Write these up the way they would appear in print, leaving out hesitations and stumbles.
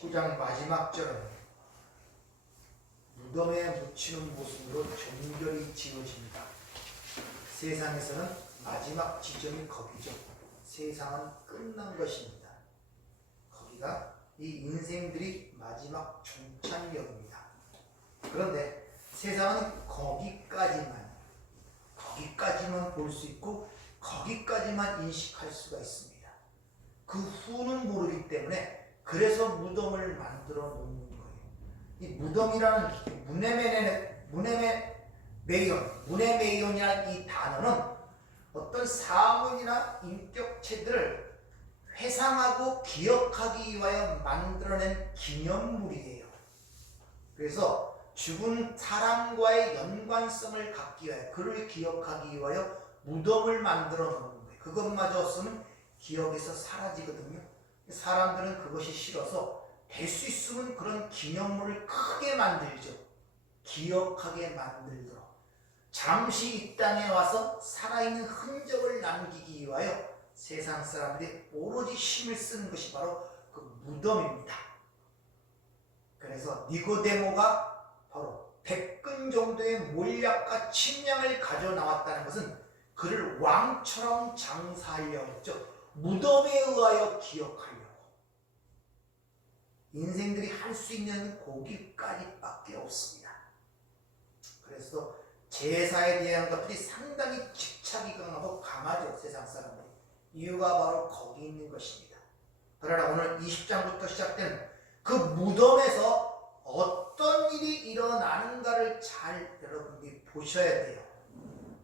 19장 마지막 절은 무덤에 묻히는 모습으로 정결히 지어집니다. 세상에서는 마지막 지점이 거기죠. 세상은 끝난 것입니다. 거기가 이 인생들이 마지막 종착역입니다. 그런데 세상은 거기까지만 볼 수 있고 거기까지만 인식할 수가 있습니다. 그 후는 모르기 때문에 그래서 무덤을 만들어 놓는 거예요. 이 무덤이라는 문에메이온이라는 이 단어는 어떤 사물이나 인격체들을 회상하고 기억하기 위하여 만들어낸 기념물이에요. 그래서 죽은 사람과의 연관성을 갖기 위하여, 그를 기억하기 위하여 무덤을 만들어 놓는 거예요. 그것마저 없으면 기억에서 사라지거든요. 사람들은 그것이 싫어서 될 수 있으면 그런 기념물을 크게 만들죠. 기억하게 만들도록. 잠시 이 땅에 와서 살아있는 흔적을 남기기 위하여 세상 사람들이 오로지 힘을 쓰는 것이 바로 그 무덤입니다. 그래서 니고데모가 바로 100근 정도의 몰약과 침량을 가져 나왔다는 것은 그를 왕처럼 장사하려고 했죠. 무덤에 의하여 기억하려고. 인생들이 할 수 있는 고기까지밖에 없습니다. 그래서 제사에 대한 것들이 상당히 집착이 강하고 강하죠. 세상 사람들이. 이유가 바로 거기 있는 것입니다. 그러나 오늘 20장부터 시작된 그 무덤에서 어떤 일이 일어나는가를 잘 여러분들이 보셔야 돼요.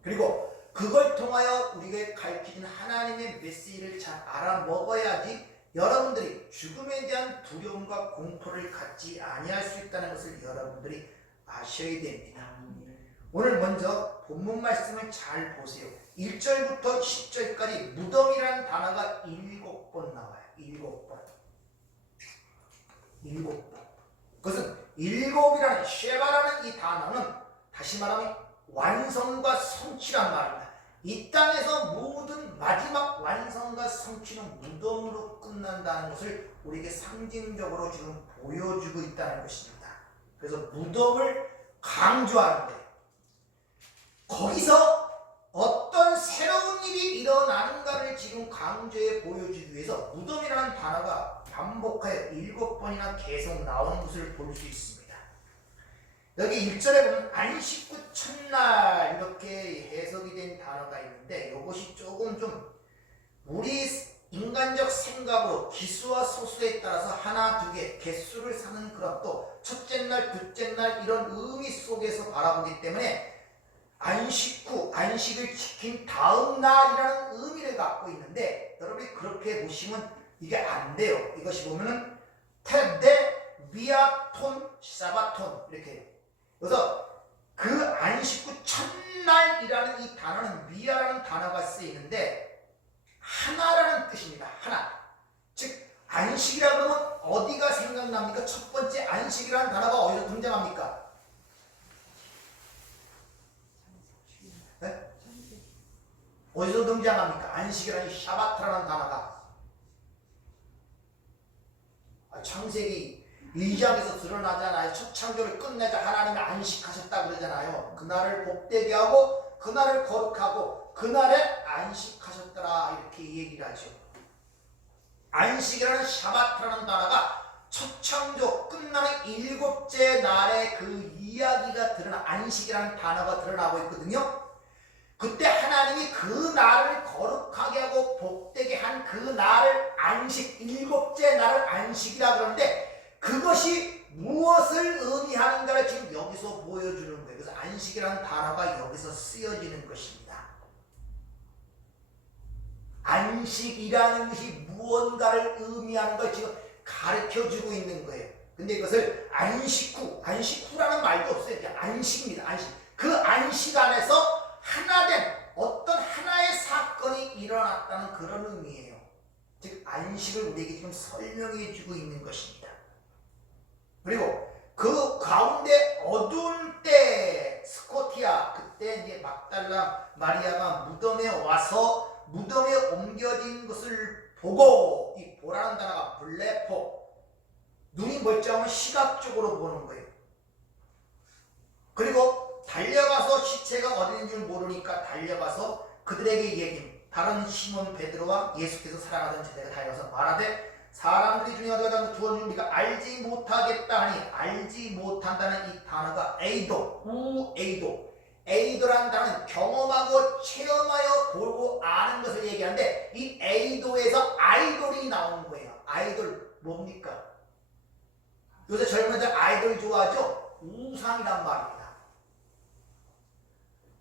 그리고 그걸 통하여 우리에게 가르치는 하나님의 메시지를 잘 알아먹어야지 여러분들이 죽음에 대한 두려움과 공포를 갖지 아니할 수 있다는 것을 여러분들이 아셔야 됩니다. 오늘 먼저 본문 말씀을 잘 보세요. 1절부터 10절까지 무덤이라는 단어가 7번 나와요. 7번. 그것은 일곱이라는 쉐바라는 이 단어는 다시 말하면 완성과 성취란 말입니다. 이 땅에서 모든 마지막 완성과 성취는 무덤으로 끝난다는 것을 우리에게 상징적으로 지금 보여주고 있다는 것입니다. 그래서 무덤을 강조하는 거예요. 거기서 어떤 새로운 일이 일어나는가를 지금 강조해 보여주기 위해서 무덤이라는 단어가 반복하여 7번이나 계속 나오는 것을 볼 수 있습니다. 여기 1절에 보면 안식 후 첫날 이렇게 해석이 된 단어가 있는데 이것이 조금 좀 우리 인간적 생각으로 기수와 소수에 따라서 하나, 두 개, 개수를 사는 그런 또 첫째 날, 둘째 날 이런 의미 속에서 바라보기 때문에 안식 후, 안식을 지킨 다음 날이라는 의미를 갖고 있는데 여러분이 그렇게 보시면 이게 안 돼요. 이것이 보면은 테데, 미아톤, 사바톤 이렇게. 그래서 그 안식 후 첫날이라는 이 단어는 미아라는 단어가 쓰이는데 하나라는 뜻입니다. 하나. 즉 안식이라고 하면 어디가 생각납니까? 첫 번째 안식이라는 단어가 어디서 등장합니까? 네? 어디서 등장합니까? 안식이라는 샤바트라는 단어가. 창세기 2장에서 드러나잖아요. 첫 창조를 끝내자 하나님이 안식하셨다 그러잖아요. 그날을 복되게 하고 그날을 거룩하고 그날에 안식하셨더라 이렇게 얘기를 하죠. 안식이라는 샤바트라는 단어가 첫 창조 끝나는 7째 날에 그 이야기가 드러나 안식이라는 단어가 드러나고 있거든요. 그때 하나님이 그 날을 거룩하게 하고 복되게 한 그 날을 안식, 7째 날을 안식이라 그러는데 그것이 무엇을 의미하는가를 지금 여기서 보여주는 거예요. 그래서 안식이라는 단어가 여기서 쓰여지는 것입니다. 안식이라는 것이 무언가를 의미하는 걸 지금 가르쳐주고 있는 거예요. 근데 이것을 안식 후라는 말도 없어요. 그냥 안식입니다. 안식. 그 안식 안에서 하나된 어떤 하나의 사건이 일어났다는 그런 의미예요. 즉 안식을 우리에게 지금 설명해 주고 있는 것입니다. 그리고 그 가운데 어두운 때 스코티아 그때 이제 막달라 마리아가 무덤에 와서 무덤에 옮겨진 것을 보고 이 보라는 단어가 블레포 눈이 멀쩡하면 시각적으로 보는 거예요. 그리고 달려가서 시체가 어디 있는지 모르니까 달려가서 그들에게 얘기합니다. 다른 시몬 베드로와 예수께서 사랑하던 제자가 달려가서 말하되 사람들이 주님 어디가 가서 주어준 우리가 알지 못하겠다 하니, 알지 못한다는 이 단어가 에이도, 우에이도. 에이도라는 단어는 경험하고 체험하여 보고 아는 것을 얘기하는데, 이 에이도에서 아이돌이 나오는 거예요. 아이돌 뭡니까? 요새 젊은 애들 아이돌 좋아하죠? 우상이란 말입니다.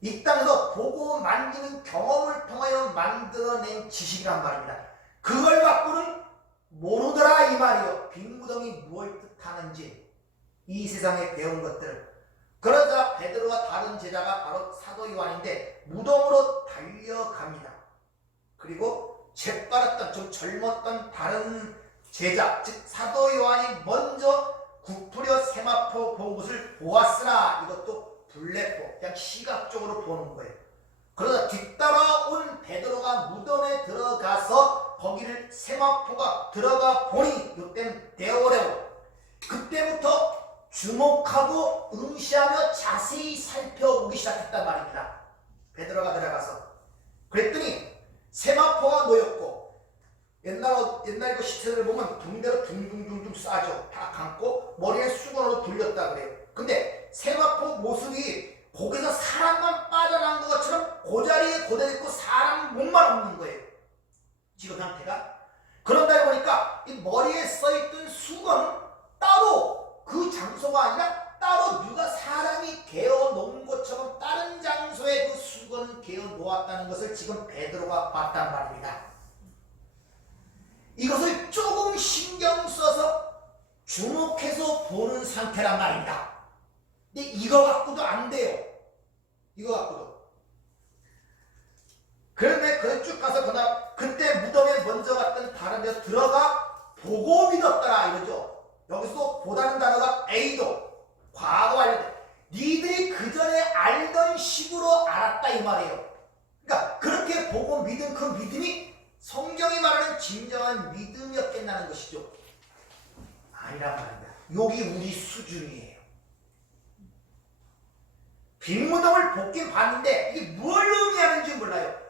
이 땅에서 보고 만지는 경험을 통하여 만들어낸 지식이란 말입니다. 그걸 갖고는 모르더라 이 말이요. 빈무덤이 무엇을 뜻하는지 이 세상에 배운 것들을. 그러자 베드로와 다른 제자가 바로 사도 요한인데 무덤으로 달려갑니다. 그리고 재빠랐던 좀 젊었던 다른 제자 즉 사도 요한이 먼저 구부려 세마포 본 것을 보았으나 이것도 블랙보, 그냥 시각적으로 보는 거예요. 그러다 뒤따라온 베드로가 무덤에 들어가서 거기를 세마포가 들어가 보니 이때는 데오레오. 그때부터 주목하고 응시하며 자세히 살펴보기 시작했단 말입니다. 베드로가 들어가서 그랬더니 세마포가 놓였고 옛날 그 시체들을 보면 붕대로 둥둥둥둥 싸죠. 다 감고 머리에 수건으로 돌렸다 그래요. 근데 세마포 모습이 거기서 사람만 빠져나온 것처럼 그 자리에 고대로 있고 사람 몸만 없는 거예요. 지금 상태가. 그런다 보니까 이 머리에 써있던 수건은 따로 그 장소가 아니라 따로 누가 사람이 개어 놓은 것처럼 다른 장소에 그 수건을 개어 놓았다는 것을 지금 베드로가 봤단 말입니다. 이것을 조금 신경 써서 주목해서 보는 상태란 말입니다. 근데 이거 갖고도 안 돼요. 이거 갖고도. 그런데 그걸 쭉 가서 그때 무덤에 먼저 갔던 다른 데서 들어가 보고 믿었더라 이거죠. 여기서도 보다는 단어가 에이도, 과거 완료. 니들이 그 전에 알던 식으로 알았다 이 말이에요. 그러니까 그렇게 보고 믿은 그 믿음이 성경이 말하는 진정한 믿음이었겠다는 것이죠. 아니란 말입니다. 여기 우리 수준이에요. 빈무덤을 보긴 봤는데 이게 뭘 의미하는지 몰라요.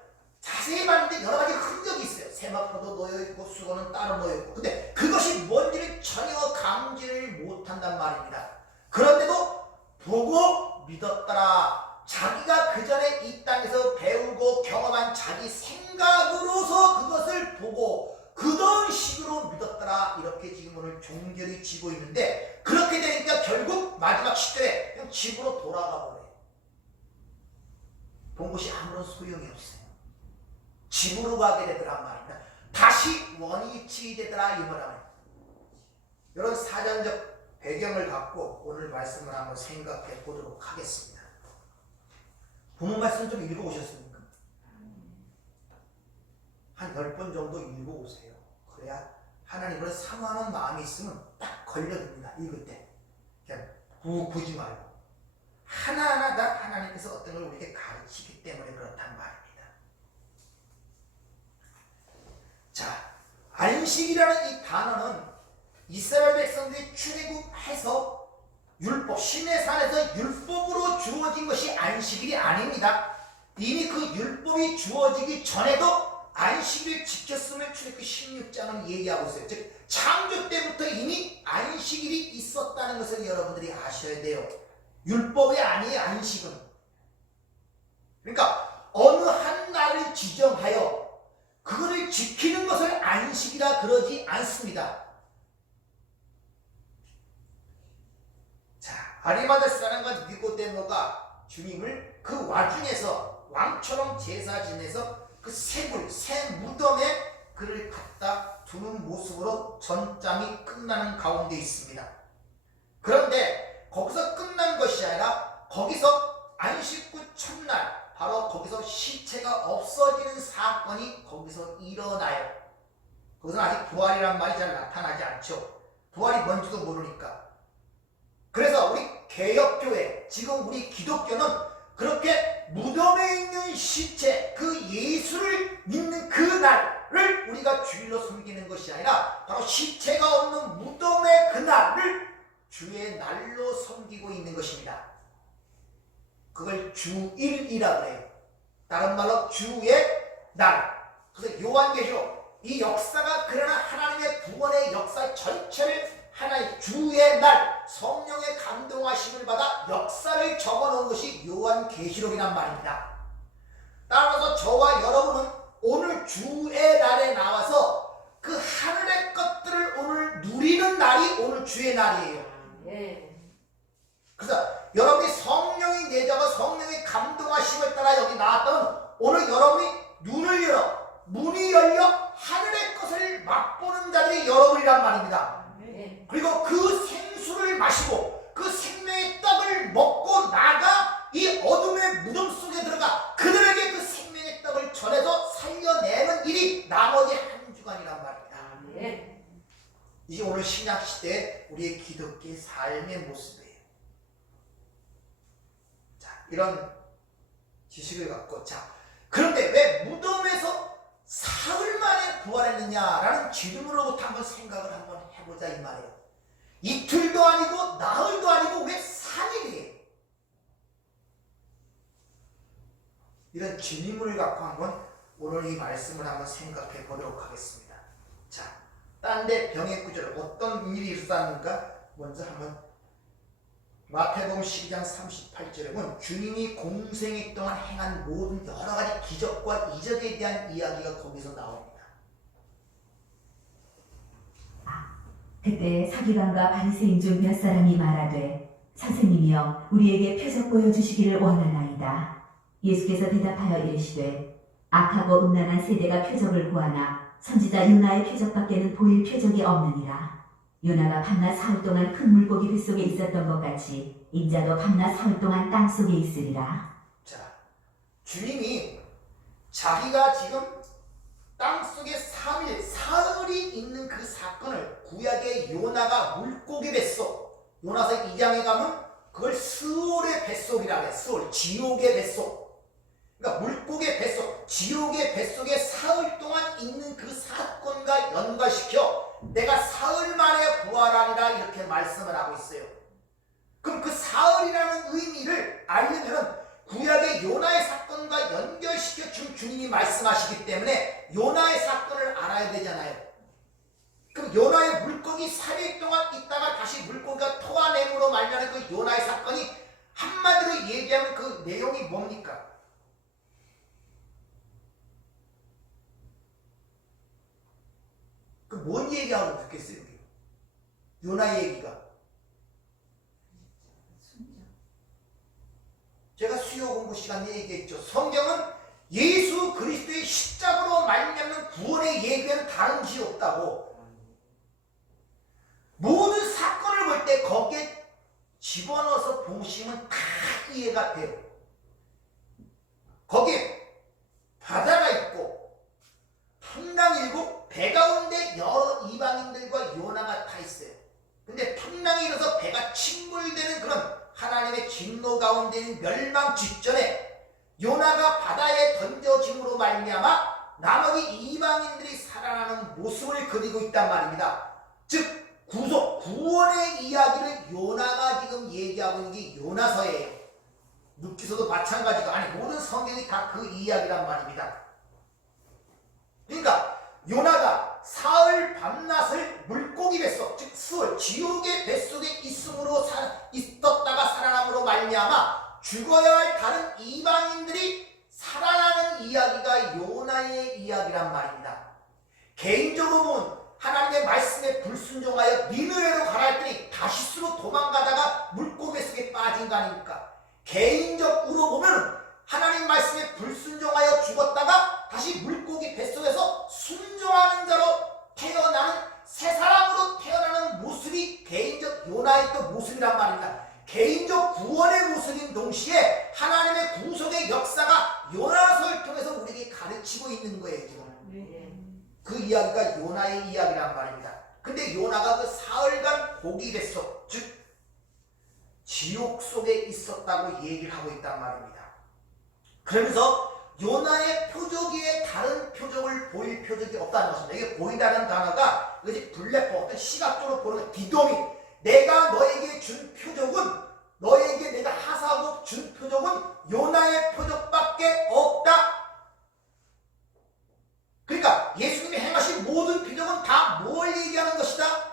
자세히 봤는데 여러 가지 흔적이 있어요. 세마포도 놓여있고 수건은 따로 놓여있고. 근데 그것이 뭔지를 전혀 감지를 못한단 말입니다. 그런데도 보고 믿었더라. 자기가 그 전에 이 땅에서 배우고 경험한 자기 생각으로서 그것을 보고 그런 식으로 믿었더라. 이렇게 지금 오늘 종결이 지고 있는데 그렇게 되니까 결국 마지막 시절에 그냥 집으로 돌아가 버려요. 본 것이 아무런 소용이 없어요. 집으로 가게 되더란 말입니다. 다시 원위치 되더라 이 말입니다. 이런 사전적 배경을 갖고 오늘 말씀을 한번 생각해 보도록 하겠습니다. 본문 말씀 좀 읽어보셨습니까? 한 10번 정도 읽어보세요. 그래야 하나님을 사모하는 마음이 있으면 딱 걸려듭니다. 읽을 때. 그냥 보지 말고. 하나하나 다 하나님께서 어떤 걸 우리에게 가르치기 때문에 그렇단 말입니다. 자, 안식이라는 이 단어는 이스라엘 백성들이 출애굽해서 율법, 시내산에서 율법으로 주어진 것이 안식일이 아닙니다. 이미 그 율법이 주어지기 전에도 안식일을 지켰음을 출애굽기 16장은 얘기하고 있어요. 즉 창조 때부터 이미 안식일이 있었다는 것을 여러분들이 아셔야 돼요. 율법이 아니에요. 안식은. 그러니까 어느 한 날을 지정하여 그거를 지키는 것을 안식이라 그러지 않습니다. 자, 아리마다 사람과 니고데모가 주님을 그 와중에서 왕처럼 제사 지내서 그 샘물, 새 무덤에 그를 갖다 두는 모습으로 전장이 끝나는 가운데 있습니다. 그런데 거기서 끝난 것이 아니라 거기서 안식 후 첫날 바로 거기서 시체가 없어지는 사건이 거기서 일어나요. 거기서는 아직 부활이란 말이 잘 나타나지 않죠. 부활이 뭔지도 모르니까. 그래서 우리 개혁교회, 지금 우리 기독교는 그렇게 무덤에 있는 시체, 그 예수를 믿는 그 날, 날을 우리가 주일로 섬기는 것이 아니라 바로 시체가 없는 무덤의 그날을 주의 날로 섬기고 있는 것입니다. 그걸 주일이라고 해요. 다른 말로 주의 날. 그래서 요한계시록 이 역사가 그러나 하나님의 구원의 역사 전체를 하나의 주의 날, 성령의 감동하심을 받아 역사를 적어놓은 것이 요한계시록이란 말입니다. 따라서 저와 여러분은 오늘 주의 날에 나와서 그 하늘의 것들을 오늘 누리는 날이 오늘 주의 날이에요. 그래서 여러분이 성령이 내자고 성령의 감동하심을 따라 여기 나왔다면 오늘 여러분이 눈을 열어 문이 열려 하늘의 것을 맛보는 자들이 여러분이란 말입니다. 그리고 그 생수를 마시고 그 생명의 떡을 먹고 나가 이 어둠의 무덤 속에 들어가 그들에게 그 생명의 떡을 전해서 살려내는 일이 나머지 한 주간이란 말입니다. 이게 오늘 신약시대의 우리의 기독교의 삶의 모습이에요. 자, 이런 지식을 갖고 그런데 왜 무덤에서 사흘 만에 부활했느냐라는 질문으로부터 한번 생각을 한번 해보자 이 말이에요. 이틀도 아니고 나흘도 아니고 왜 3일이에요? 이런 질문을 갖고 한번 오늘 이 말씀을 한번 생각해 보도록 하겠습니다. 자, 딴 데 병의 구절 어떤 일이 있었는가 먼저 한번 마태복음 12장 38절에 보면 주님이 공생애 동안 행한 모든 여러 가지 기적과 이적에 대한 이야기가 거기서 나옵니다. 그때 서기관과 바리새인 중 몇 사람이 말하되 선생님이여 우리에게 표적 보여주시기를 원하나이다. 예수께서 대답하여 이르시되 악하고 음란한 세대가 표적을 구하나 선지자 요나의 표적밖에는 보일 표적이 없느니라. 요나가 밤낮 사흘 동안 큰 물고기 뱃속에 있었던 것 같이 인자도 밤낮 사흘 동안 땅속에 있으리라. 자, 주님이 자기가 지금 땅속에 3일, 사흘이 있는 그 사건을 구약의 요나가 물고기 뱃속, 요나서 2장에 가면 그걸 스올의 뱃속이라고 해. 스올, 지옥의 뱃속. 그러니까 물고기의 뱃속, 지옥의 뱃속에 사흘 동안 있는 그 사건과 연관시켜 내가 사흘 만에 부활하리라 이렇게 말씀을 하고 있어요. 그럼 그 사흘이라는 의미를 알려면 구약의 요나의 사건과 연결시켜 주님이 말씀하시기 때문에 요나의 사건을 알아야 되잖아요. 그럼 요나의 물고기 3일 동안 있다가 다시 물고기가 토하냄으로 말미암은 그 요나의 사건이 한마디로 얘기하면 그 내용이 뭡니까? 그 뭔 얘기하고 듣겠어요? 여기? 요나의 얘기가. 제가 수요 공부 시간에 얘기했죠. 성경은 예수 그리스도의 십자가로 말미암는 구원의 얘기는 다른 것이 없다고. 모든 사건을 볼 때 거기에 집어넣어서 보시면 다 이해가 돼요. 거기에 바다가 있고 풍랑이 일고 배 가운데 여러 이방인들과 요나가 타 있어요. 근데 풍랑이 일어서 배가 침몰되는 그런 하나님의 진노 가운데 있는 멸망 직전에 요나가 바다에 던져짐으로 말미암아 나머지 이방인들이 살아나는 모습을 그리고 있단 말입니다. 즉 구속, 구원의 이야기를 요나가 지금 얘기하고 있는 게 요나서예요. 룻기서도 마찬가지고 아니 모든 성경이 다 그 이야기란 말입니다. 그러니까 요나가 사흘 밤낮을 물고기 뱃속 즉 수월 지옥의 뱃속에 있음으로 있었다가 살아남으로 말미암아 죽어야 할 다른 이방인들이 살아나는 이야기가 요나의 이야기란 말입니다. 개인적으로 보면 하나님의 말씀에 불순종하여 니느웨로 가라 했더니 다시스로 도망가다가 물고기 속에 빠진 거 아닙니까? 개인적으로 보면 하나님 말씀에 불순종하여 죽었다가 다시 물고기 뱃속에서 순종하는 자로 태어나는 새 사람으로 태어나는 모습이 개인적 요나의 또 모습이란 말입니다. 개인적 구원의 모습인 동시에 하나님의 구속의 역사가 요나서를 통해서 우리에게 가르치고 있는 거예요. 지금 그 이야기가 요나의 이야기란 말입니다. 근데 요나가 그 사흘간 고기 뱃속 즉 지옥 속에 있었다고 얘기를 하고 있단 말입니다. 그러면서 요나의 표적 외에 다른 표적을 보일 표적이 없다는 것입니다. 이게 보이다는 단어가 이것이 블랙홀, 어떤 시각적으로 보는 디도미. 내가 너에게 준 표적은, 너에게 내가 하사하고 준 표적은 요나의 표적밖에 없다. 그러니까 예수님이 행하신 모든 표적은 다 뭘 얘기하는 것이다?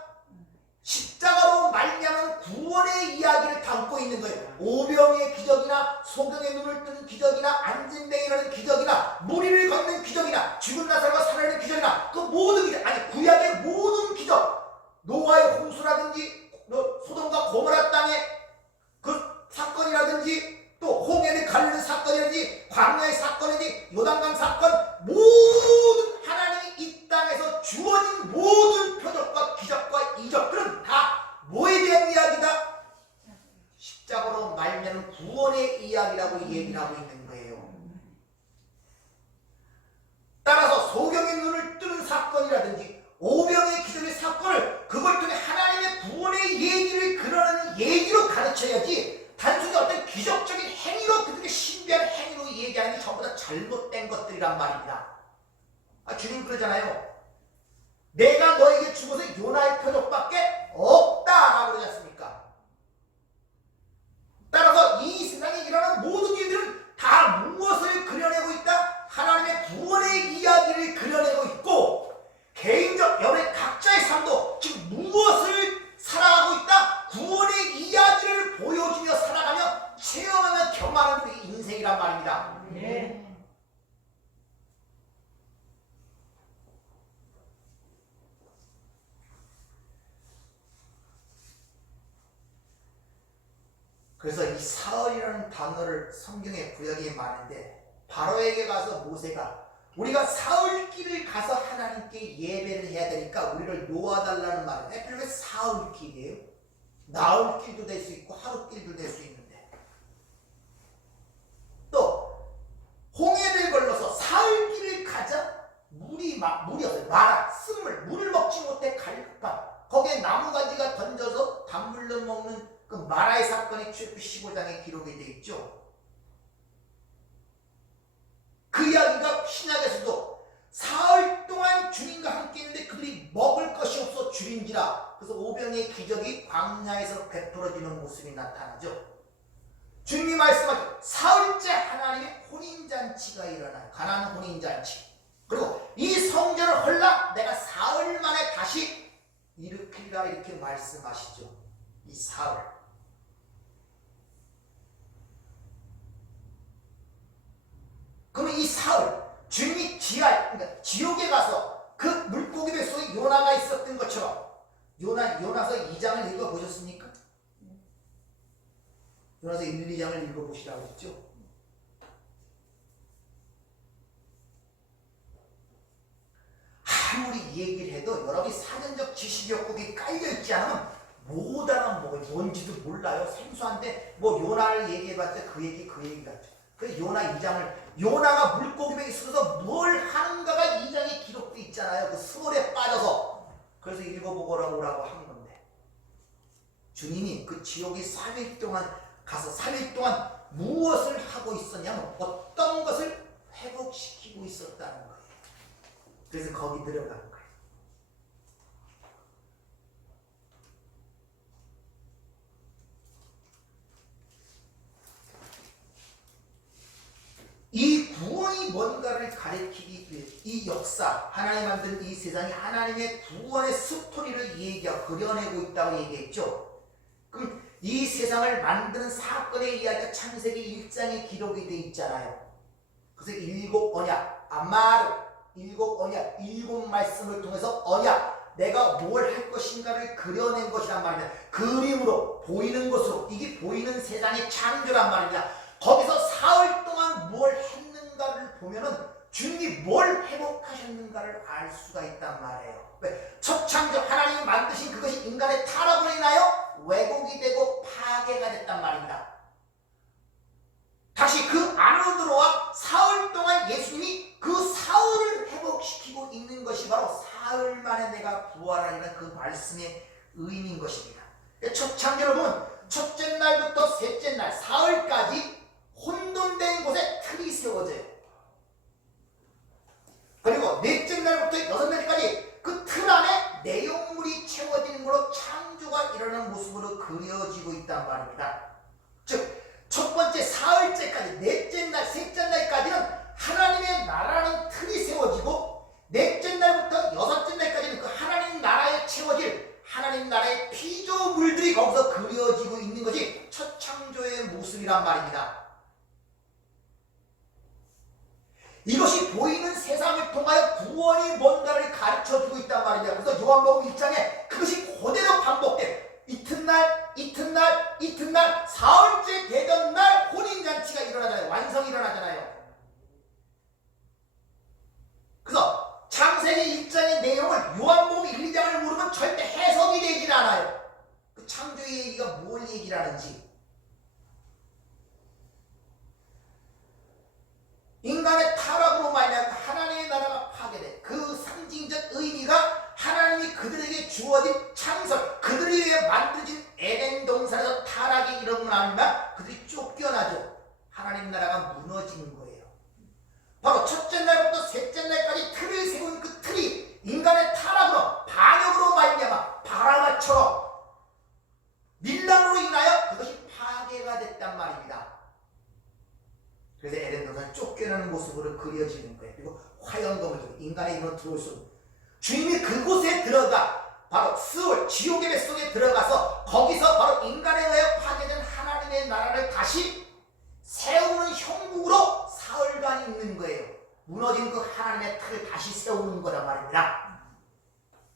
십자가로 말미암은 구원의 이야기를 담고 있는 거예요. 오병의 기적이나 소경의 눈을 뜨는 기적이나 안진뱅이라는 기적이나 무리를 걷는 기적이나 죽은 나사로가 살아나는 기적이나 그 모든 기적, 아니 구약의 모든 기적, 노아의 홍수라든지 소돔과 고모라 땅의 그 사건이라든지 또 홍해를 가르는 사건이라든지 광야의 사건이라든지 요단강 사건, 모든 하나님이 이 땅에서 주어진 모든 표적과 기적과 이적들은 다 뭐에 대한 이야기다? 십자가로 말미암은 구원의 이야기라고 얘기를 하고 있는 거예요. 따라서 소경의 눈을 뜨는 사건이라든지 오병의 기적의 사건을 그걸 통해 하나님의 구원의 얘기를 그러는 얘기로 가르쳐야지, 단순히 어떤 기적적인 행위로, 그들의 신비한 행위로 얘기하는 게 전부 다 잘못된 것들이란 말입니다. 주님 그러잖아요. 내가 너에게 준 것은 요나의 표적밖에 없다라고 그러지 않습니까? 따라서 이 세상에 일어나는 모든 일들은 다 무엇을 그려내고 있다? 하나님의 구원의 이야기를 그려내고 있고, 개인적 여러분의 각자의 삶도 지금 무엇을 살아가고 있다? 구원의 이야기를 보여주며 살아가며 체험하며 경험하는 게 인생이란 말입니다. 네. 그래서 이 사흘이라는 단어를 성경에 구약에 많은데, 바로에게 가서 모세가 우리가 사흘길을 가서 하나님께 예배를 해야 되니까 우리를 놓아달라는 말은 왜 사흘길이에요? 나흘길도 될 수 있고 하루길도 될 수 있는데, 또 홍해를 걸러서 사흘길을 가자. 물이 없어요. 마라, 쓴물, 물을 먹지 못해 갈급함. 거기에 나무가지가 던져서 단물로 먹는 그 마라의 사건이 출애굽기 15장에 기록이 되어 있죠. 그 이야기가 신약에서도 사흘 동안 주님과 함께 있는데 그들이 먹을 것이 없어 줄인지라. 그래서 오병의 기적이 광야에서 베풀어지는 모습이 나타나죠. 주님이 말씀하죠. 사흘째 하나님의 혼인잔치가 일어나요. 가나안 혼인잔치. 그리고 이 성전을 헐라 내가 사흘 만에 다시 일으키리라, 이렇게 말씀하시죠. 이 사흘. 그러면 이 사흘, 주님이 그러니까 지옥에 가서 그 물고기 뱃속에 요나가 있었던 것처럼, 요나서 2장을 읽어보셨습니까? 요나서 1, 2장을 읽어보시라고 했죠. 아무리 얘기를 해도 여러분이 사전적 지식이 없고 그게 깔려있지 않으면 못 알아. 뭔지도 몰라요. 생소한데 요나를 얘기해봤자 그 얘기 같죠. 그래서 요나 2장을, 요나가 물고기 배에 있어서 뭘 하는가가 2장에 기록되어 있잖아요. 그 스몰에 빠져서. 그래서 읽어보라고 한 건데, 주님이 그 지옥에 3일 동안 가서 3일 동안 무엇을 하고 있었냐면 어떤 것을 회복시키고 있었다는 거예요. 그래서 거기 들어간 거예요. 이 구원이 뭔가를 가리키기 위해 이 역사, 하나님 만든 이 세상이 하나님의 구원의 스토리를 그려내고 있다고 얘기했죠. 그럼 이 세상을 만드는 사건의 이야기가 창세기 1장에 기록이 되어 있잖아요. 그래서 7 언약, 아마르, 7 언약, 7 말씀을 통해서 언약, 내가 뭘 할 것인가를 그려낸 것이란 말이냐. 그림으로, 보이는 것으로, 이게 보이는 세상의 창조란 말이냐. 거기서 사흘 동안 뭘 했는가를 보면은 주님이 뭘 회복하셨는가를 알 수가 있단 말이에요. 왜? 첫 창조, 하나님이 만드신 그것이 인간의 타락으로 인하여 왜곡이 되고 파괴가 됐단 말입니다. 다시 그 안으로 들어와 사흘 동안 예수님이 그 사흘을 회복시키고 있는 것이 바로 사흘 만에 내가 부활하리라는 그 말씀의 의미인 것입니다. 첫 창조를 보면 첫째 날부터 셋째 날, 사흘까지 혼돈된 곳에 틀이 세워져요. 그리고 넷째 날부터 여섯 날까지 그 틀 안에 내용물이 채워지는 걸로 창조가 일어나는 모습으로 그려지고 있단 말입니다. 즉 첫 번째 사흘째까지 넷째 날, 셋째 날까지는 하나님의 나라는 틀이 세워지고 넷째 날부터 여섯째 날까지는 그 하나님 나라에 채워질 하나님 나라의 피조물들이 거기서 그려지고 있는 것이 첫 창조의 모습이란 말입니다. 이것이 보이는 세상을 통하여 구원이 뭔가를 가르쳐주고 있단 말입니다. 그래서 요한복음 1장에 그것이 그대로 반복돼요. 이튿날, 이튿날, 이튿날, 사흘째 되던 날 혼인잔치가 일어나잖아요. 완성이 일어나잖아요. 그래서 창세기 1장의 내용을 요한복음 1, 2장을 모르면 절대 해석이 되질 않아요. 그 창조의 얘기가 뭘 얘기를 하는지. 인간의 타락으로 말미암아 하나님의 나라가 파괴돼. 그 상징적 의미가 하나님이 그들에게 주어진 창설, 그들을 위해 만들어진 에덴 동산에서 타락이 일어나면 그들이 쫓겨나죠. 하나님 나라가 무너지는 거예요. 바로 첫째 날부터 셋째 날까지 틀을 세운 그 틀이 인간의 타락으로 반역으로 말미암아 바라바처럼 밀란으로 인하여 그것이 파괴가 됐단 말입니다. 그래서 에덴 동산은 쫓겨나는 모습으로 그려지는 거예요. 그리고 화영검을 들고 인간의 힘으로 들어올 수 없는 주님이 그곳에 들어가 바로 스올 지옥의 뱃속에 들어가서 거기서 바로 인간에 의해 파괴된 하나님의 나라를 다시 세우는 형국으로 사흘간 있는 거예요. 무너진 그 하나님의 틀을 다시 세우는 거란 말입니다.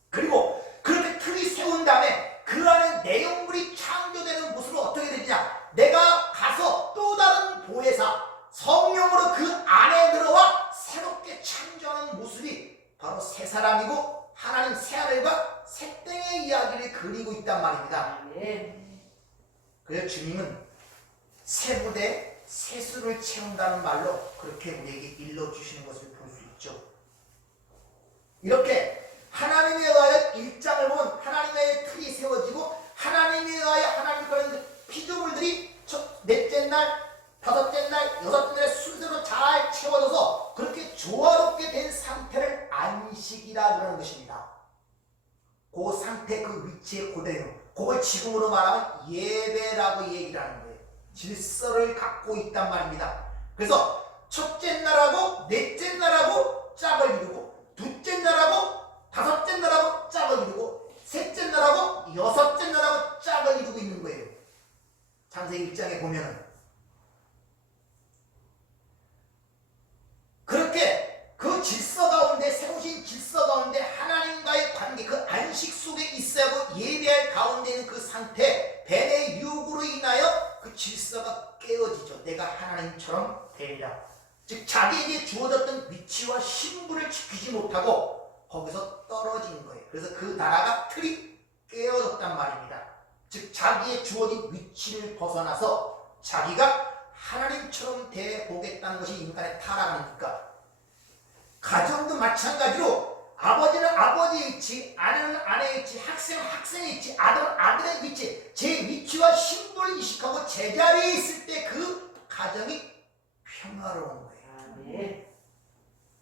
그리고 그렇게 틀이 세운 다음에 그 안에 내용물이 창조되는 모습은 어떻게 되느냐, 내가 가서 또 다른 보혜사 성령으로 그 안에 들어와 새롭게 창조하는 모습이 바로 새 사람이고 하나님 새 하늘과 새 땅의 이야기를 그리고 있단 말입니다. 그래서 주님은 새 부대 새 수를 채운다는 말로 그렇게 우리에게 일러주시는 것을 볼 수 있죠. 이렇게 하나님에 의하여 일장을 보면 하나님의 틀이 세워지고 하나님에 의하여 하나님 그런 피조물들이 넷째 날, 다섯째 날, 여섯째 날에 순서로 잘 채워져서 그렇게 조화롭게 된 상태를 안식이라 그러는 것입니다. 그 상태, 그 위치에 그대로, 그걸 지금으로 말하면 예배라고 얘기를 하는 거예요. 질서를 갖고 있단 말입니다. 그래서 첫째 날하고 넷째 날하고 짝을 이루고 둘째 날하고 다섯째 날하고 짝을 이루고 셋째 날하고 여섯째 날하고 짝을 이루고 있는 거예요. 창세기 1장에 보면은 그렇게 그 질서 가운데, 세우신 질서 가운데 하나님과의 관계, 그 안식 속에 있어야 하고 예배할 가운데 있는 그 상태, 뱀의 유혹으로 인하여 그 질서가 깨어지죠. 내가 하나님처럼 되리라. 즉 자기에게 주어졌던 위치와 신분을 지키지 못하고 거기서 떨어진 거예요. 그래서 그 나라가 틀이 깨어졌단 말입니다. 즉 자기의 주어진 위치를 벗어나서 자기가 하나님처럼 되보겠다는 것이 인간의 타락이니까, 가정도 마찬가지로 아버지는 아버지의 위치, 아내는 아내의 위치, 학생은 학생의 위치, 아들은 아들의 위치, 제 위치와 신분을 인식하고 제자리에 있을 때 그 가정이 평화로운 거예요.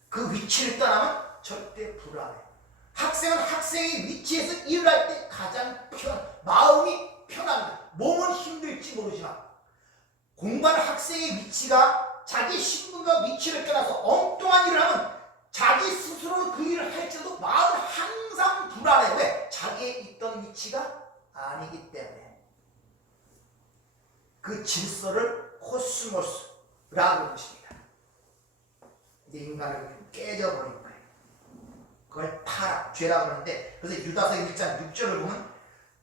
그 위치를 떠나면 절대 불안해요. 학생은 학생의 위치에서 일을 할 때 가장 마음이 편합니다. 몸은 힘들지 모르지만 공부하는 학생의 위치가 자기 신분과 위치를 떠나서 엉뚱한 일을 하면 자기 스스로 그 일을 할지라도 마음은 항상 불안해요. 왜? 자기의 있던 위치가 아니기 때문에. 그 질서를 코스모스라고 하는 것입니다. 이제 인간을 깨져버린 거예요. 그걸 타락, 죄라고 하는데, 그래서 유다서 1장 6절을 보면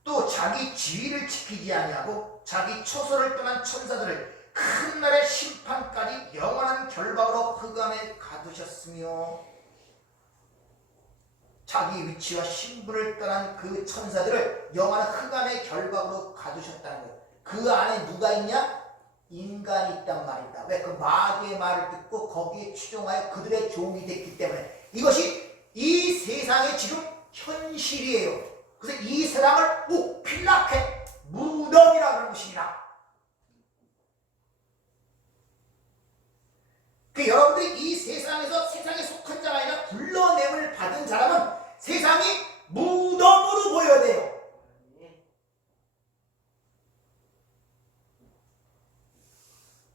또 자기 지위를 지키지 아니하고 자기 초소를 떠난 천사들을 큰 날의 심판까지 영원한 결박으로 흑암에 가두셨으며, 자기 위치와 신분을 떠난 그 천사들을 영원한 흑암의 결박으로 가두셨다는 거예요. 그 안에 누가 있냐? 인간이 있단 말입니다. 왜? 그 마귀의 말을 듣고 거기에 추종하여 그들의 종이 됐기 때문에. 이것이 이 세상의 지금 현실이에요. 그래서 이 세상을 필라케, 무덤이라고 하는 것입니다. 그 여러분들이 이 세상에서 세상에 속한 자가 아니라 불러냄을 받은 사람은 세상이 무덤으로 보여야 돼요.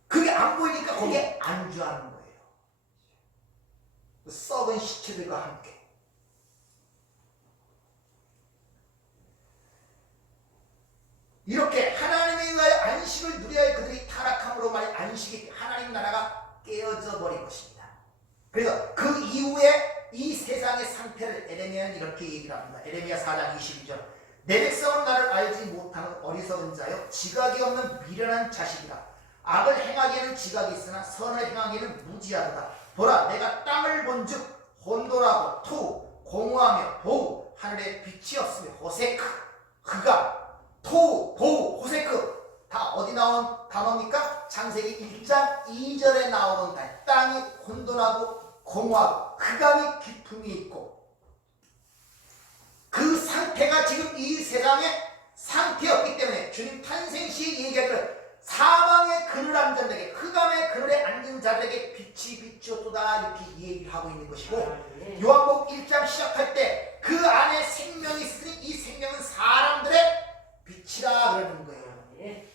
그게 안 보이니까 거기에 안주하는 거예요. 그 썩은 시체들과 함께. 이렇게 하나님에 의하여 안식을 누려야 할 그들이 타락함으로 말해 안식이 하나님 나라가 깨어져 버린 것입니다. 그래서 그 이후에 이 세상의 상태를 에레미야는 이렇게 얘기를 합니다. 에레미야 4장 22절. 내 백성은 나를 알지 못하는 어리석은 자여 지각이 없는 미련한 자식이라. 악을 행하기에는 지각이 있으나 선을 행하기에는 무지하도다. 보라 내가 땅을 본즉 혼돈하고 토 공허하며 보우 하늘에 빛이 없으며 호세크 그가 토, 보우, 호세크 다 어디 나온 단어입니까? 창세기 1장 2절에 나오는 단어. 땅이 혼돈하고 공허하고 흑암이 깊음이 있고 그 상태가 지금 이 세상의 상태였기 때문에 주님 탄생 시에 얘기하기를 사망의 그늘 앉은 자들에게 흑암의 그늘에 앉은 자들에게 빛이 비추었도다 이렇게 얘기를 하고 있는 것이고 요한복음 1장 시작할 때 그 안에 생명이 있으니 이 생명은 사람들의 빛이라 그러는 거예요.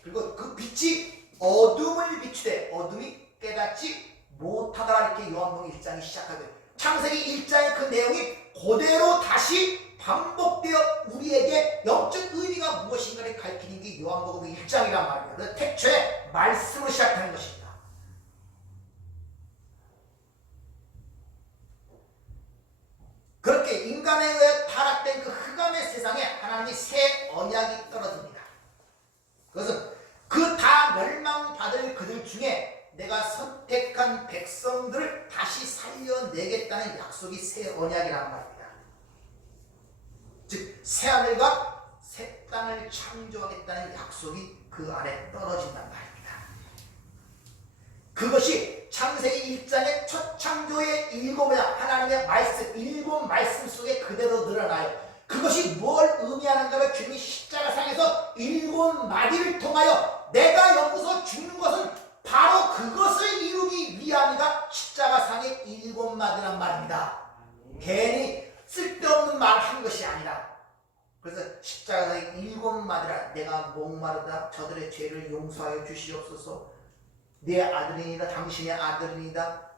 그리고 그 빛이 어둠을 비추되 어둠이 깨닫지 못하더라 이렇게 요한복음 1장이 시작하거든요. 창세기 1장의 그 내용이 그대로 다시 반복되어 우리에게 영적 의미가 무엇인가를 가르치는 게 요한복음 1장이란 말이에요. 그래서 태초에 말씀으로 시작하는 것입니다. 그렇게 인간에 의해 타락된 그 흑암의 세상에 하나님이 새 언약이 떨어집니다. 그것은 그 다 멸망받을 그들 중에 내가 선택한 백성들을 다시 살려내겠다는 약속이 새 언약이란 말입니다. 즉 새하늘과 새 땅을 창조하겠다는 약속이 그 안에 떨어진단 말입니다. 그것이 창세기 1장의 첫 창조의 하나님의 말씀, 7말씀 속에 그대로 늘어나요. 그것이 뭘 의미하는가를 주님이 십자가상에서 7마디를 통하여 내가 여기서 죽는 것은 바로 그것을 이루기 위함이다. 십자가상의 7마디란 말입니다. 괜히 쓸데없는 말을 한 것이 아니라 그래서 십자가상의 7마디라 내가 목마르다 저들의 죄를 용서하여 주시옵소서 내 아들이니다 당신의 아들이니다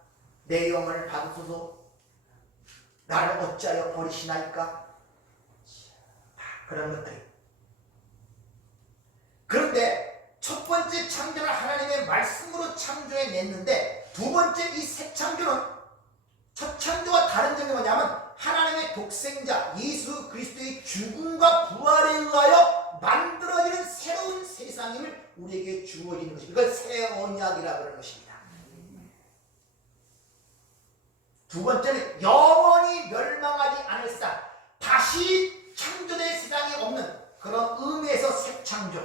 내 영혼을 받으소서 나를 어찌하여 버리시나이까 그런 것들이 그런데 첫 번째 창조는 하나님의 말씀으로 창조해냈는데 두 번째 이 새 창조는 첫 창조와 다른 점이 뭐냐면 하나님의 독생자 예수 그리스도의 죽음과 부활에 의하여 만들어지는 새로운 세상임을 우리에게 주어지는 것입니다. 이걸 새 언약이라고 하는 것입니다. 두 번째는 영원히 멸망하지 않을 세상 다시 창조될 세상이 없는 그런 의미에서 새 창조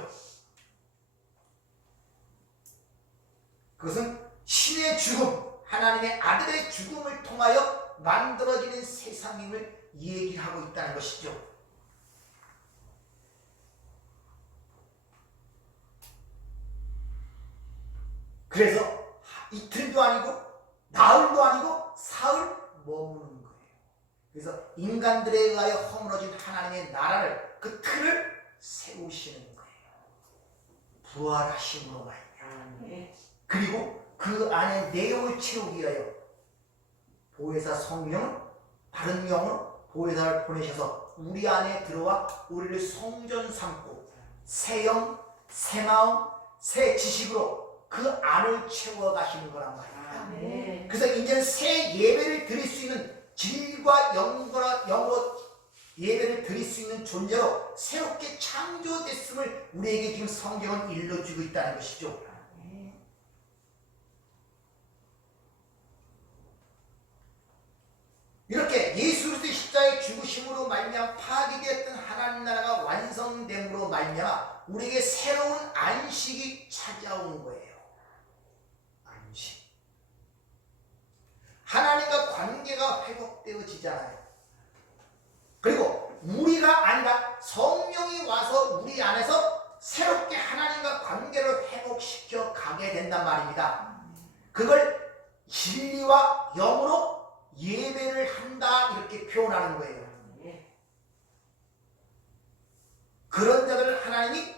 그것은 신의 죽음 하나님의 아들의 죽음을 통하여 만들어지는 세상임을 얘기하고 있다는 것이죠. 그래서 이틀도 아니고 나흘도 아니고 사흘 머무는 거예요. 그래서 인간들에 의하여 허물어진 하나님의 나라를 그 틀을 세우시는 거예요. 부활하심으로 말이야. 그리고 그 안에 내용을 채우기 위하여 보혜사 성령은 다른 영으로 보혜사를 보내셔서 우리 안에 들어와 우리를 성전 삼고 새 영, 새 마음, 새 지식으로 그 안을 채워 가시는 거란 말입니다. 그래서 이제는 새 예배를 드릴 수 있는 질과 영으로 예배를 드릴 수 있는 존재로 새롭게 창조됐음을 우리에게 지금 성경은 일러주고 있다는 것이죠. 이렇게 예수 그리스도의 십자가의 죽으심으로 말미암아 파괴되었던 하나님 나라가 완성됨으로 말미암아 우리에게 새로운 안식이 찾아온 거예요. 안식. 하나님과 관계가 회복되어지잖아요. 그리고 우리가 아니라 성령이 와서 우리 안에서 새롭게 하나님과 관계를 회복시켜 가게 된단 말입니다. 그걸 진리와 영으로 예배를 한다 이렇게 표현하는 거예요. 그런 자들을 하나님이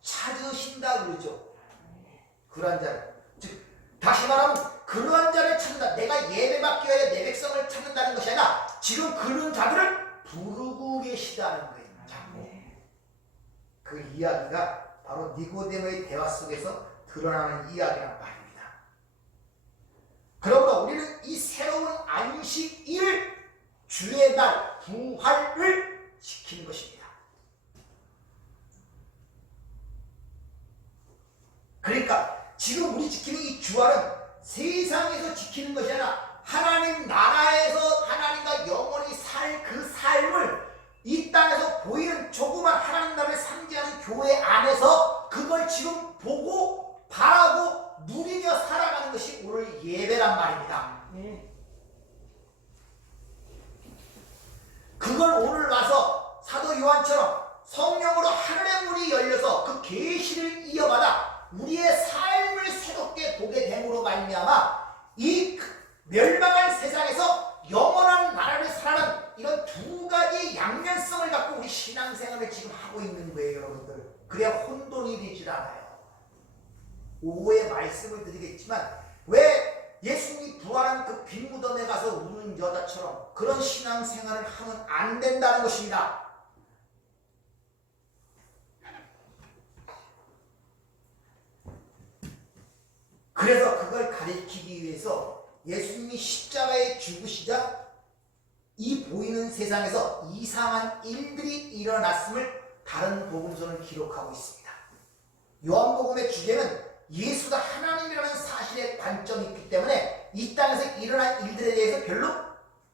찾으신다 그러죠. 그러한 자를, 즉 다시 말하면 그러한 자를 찾는다. 내가 예배받기 위하여 내 백성을 찾는다는 것이 아니라 지금 그런 자들을 부르고 계시다는 거예요. 그 이야기가 바로 니고데모의 대화 속에서 드러나는 이야기란 말입니다. 그러므로 우리는 이 새로운 안식일, 주의 날, 부활을 지키는 것입니다. 그러니까 지금 우리 지키는 이 주활은 세상에서 지키는 것이 아니라 하나님 나라에서 하나님과 영원히 살 그 삶을 이 땅에서 보이는 조그만 하나님 나라를 상징하는 교회 안에서 그걸 지금 보고 바라고 누리며 살아가는 것이 오늘 예배란 말입니다. 그걸 오늘 와서 사도 요한처럼 성령으로 하늘의 문이 열려서 그 계시를 이어받아 우리의 삶을 새롭게 보게 됨으로 말미암아 이 멸망할 세상에서 영원한 나라를 살아가는 이런 두 가지 양면성을 갖고 우리 신앙생활을 지금 하고 있는 거예요, 여러분들. 그래야 혼돈이 되질 않아요. 오후에 말씀을 드리겠지만 왜 예수님이 부활한 그 빈무덤에 가서 우는 여자처럼 그런 신앙생활을 하면 안 된다는 것입니다. 그래서 그걸 가리키기 위해서 예수님이 십자가에 죽으시자 이 보이는 세상에서 이상한 일들이 일어났음을 다른 복음서는 기록하고 있습니다. 요한복음의 주제는 예수가 하나님이라는 사실에 관점이 있기 때문에 이 땅에서 일어난 일들에 대해서 별로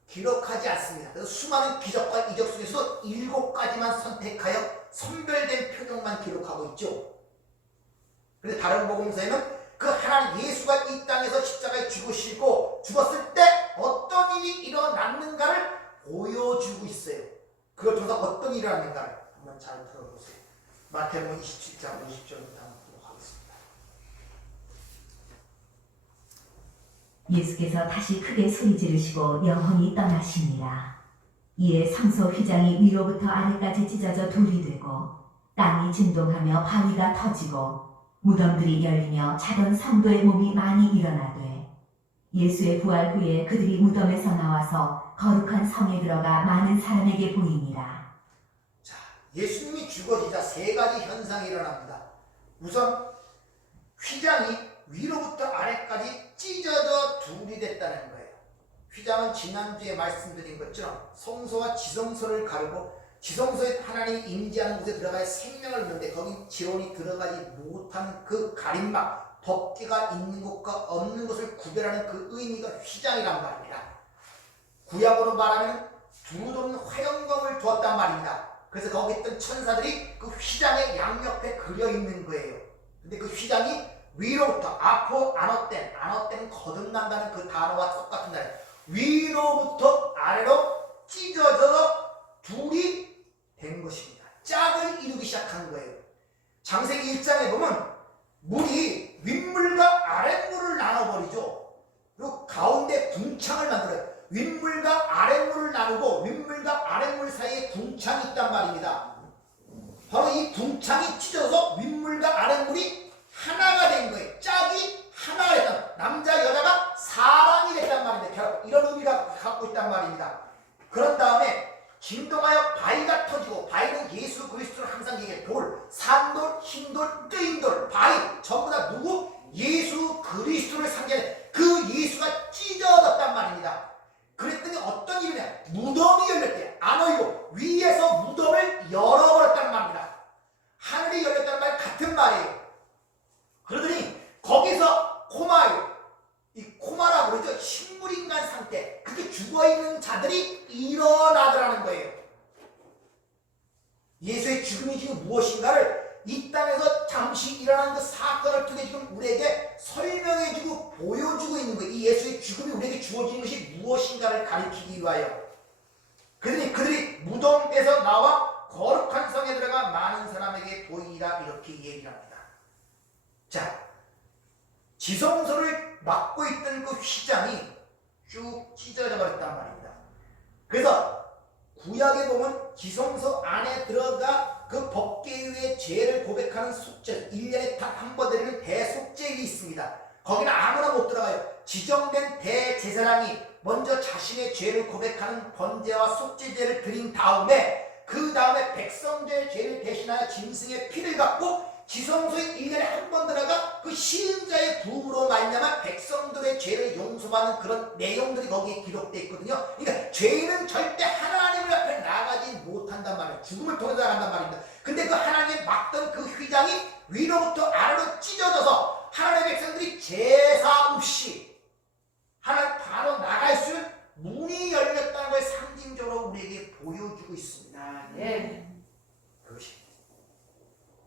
기록하지 않습니다. 그래서 수많은 기적과 이적 속에서 7가지만 선택하여 선별된 표적만 기록하고 있죠. 그런데 다른 복음서에는 그 하나님 예수가 이 땅에서 십자가에 죽으시고 죽었을 때 어떤 일이 일어났는가를 보여주고 있어요. 그걸 통해서 어떤 일이 일어났는가를 한번 잘 들어보세요. 마태복음 27장 50절부터 한번 보도록 하겠습니다. 예수께서 다시 크게 소리 지르시고 영혼이 떠나시니라. 이에 성소 휘장이 위로부터 아래까지 찢어져 돌이 되고 땅이 진동하며 바위가 터지고 무덤들이 열리며 자던 성도의 몸이 많이 일어나되 예수의 부활 후에 그들이 무덤에서 나와서 거룩한 성에 들어가 많은 사람에게 보이니라. 자, 예수님이 죽어지자 3가지 현상이 일어납니다. 우선 휘장이 위로부터 아래까지 찢어져 둘이 됐다는 거예요. 휘장은 지난주에 말씀드린 것처럼 성소와 지성소를 가르고 지성소에 하나님이 임재하는 곳에 들어가야 생명을 넣는데 거긴 지원이 들어가지 못하는 그 가림막, 덮개가 있는 곳과 없는 곳을 구별하는 그 의미가 휘장이란 말입니다. 구약으로 말하면 두루도는 화영검을 두었단 말입니다. 그래서 거기 있던 천사들이 그 휘장의 양옆에 그려 있는 거예요. 근데 그 휘장이 위로부터 아포 아노땐은 거듭난다는 그 단어와 똑같은 단어, 위로부터 아래로 찢어져 둘이 된 것입니다. 짝을 이루기 시작한 거예요. 창세기 1장에 보면 물이 윗물과 아랫물을 나눠버리죠. 그리고 가운데 궁창을 만들어요. 윗물과 아랫물을 나누고 윗물과 아랫물 사이에 궁창이 있단 말입니다. 바로 이 궁창이 찢어져서 윗물과 아랫물이 하나가 된 거예요. 짝이 하나가 됐다. 남자 여자가 사람이 됐단 말입니다. 이런 의미가 갖고 있단 말입니다. 그런 다음에 진동하여 바위가 터지고, 바위는 예수 그리스도를 항상 얘기해. 돌, 산돌, 흰돌, 뜨인돌, 바위 전부 다 누구? 예수 그리스도를 상징하는 그 예수가 찢어졌단 말입니다. 그랬더니 어떤 일이냐? 무덤이 열렸대. 안 열리고 위에서 무덤을 열어버렸다는 말입니다. 하늘이 열렸다는 말 같은 말이에요. 그러더니 거기서 코마요, 이 코마라고 그러죠. 식물인간 상태, 그렇게 죽어있는 자들이 일어나더라는 거예요. 예수의 죽음이 지금 무엇인가를 이 땅에서 잠시 일어난 그 사건을 통해 지금 우리에게 설명해주고 보여주고 있는 거예요. 이 예수의 죽음이 우리에게 주어진 것이 무엇인가를 가리키기 위하여. 그러니 그들이 무덤에서 나와 거룩한 성에 들어가 많은 사람에게 보이라, 이렇게 얘기합니다. 자, 지성소를 막고 있던 그 휘장이 쭉 찢어져 버렸단 말입니다. 그래서 구약에 보면 지성소 안에 들어가 그 법궤 위에 죄를 고백하는 속죄, 1년에 딱 한 번 드리는 대속죄일이 있습니다. 거기는 아무나 못 들어가요. 지정된 대제사장이 먼저 자신의 죄를 고백하는 번제와 속죄제를 드린 다음에 그 다음에 백성들의 죄를 대신하여 짐승의 피를 갖고 지성소에 1년에 한 번 들어가 그 시인자의 부음으로 말미암아 백성들의 죄를 용서받는 그런 내용들이 거기에 기록되어 있거든요. 그러니까 죄인은 절대 하나님을 앞에 나가지 못한단 말이에요. 죽음을 통해서 나간단 말입니다. 근데 그 하나님이 막던 그 휘장이 위로부터 아래로 찢어져서 하나님의 백성들이 제사 없이 하나님 바로 나갈 수 있는 문이 열렸다는 걸 상징적으로 우리에게 보여주고 있습니다. 그것이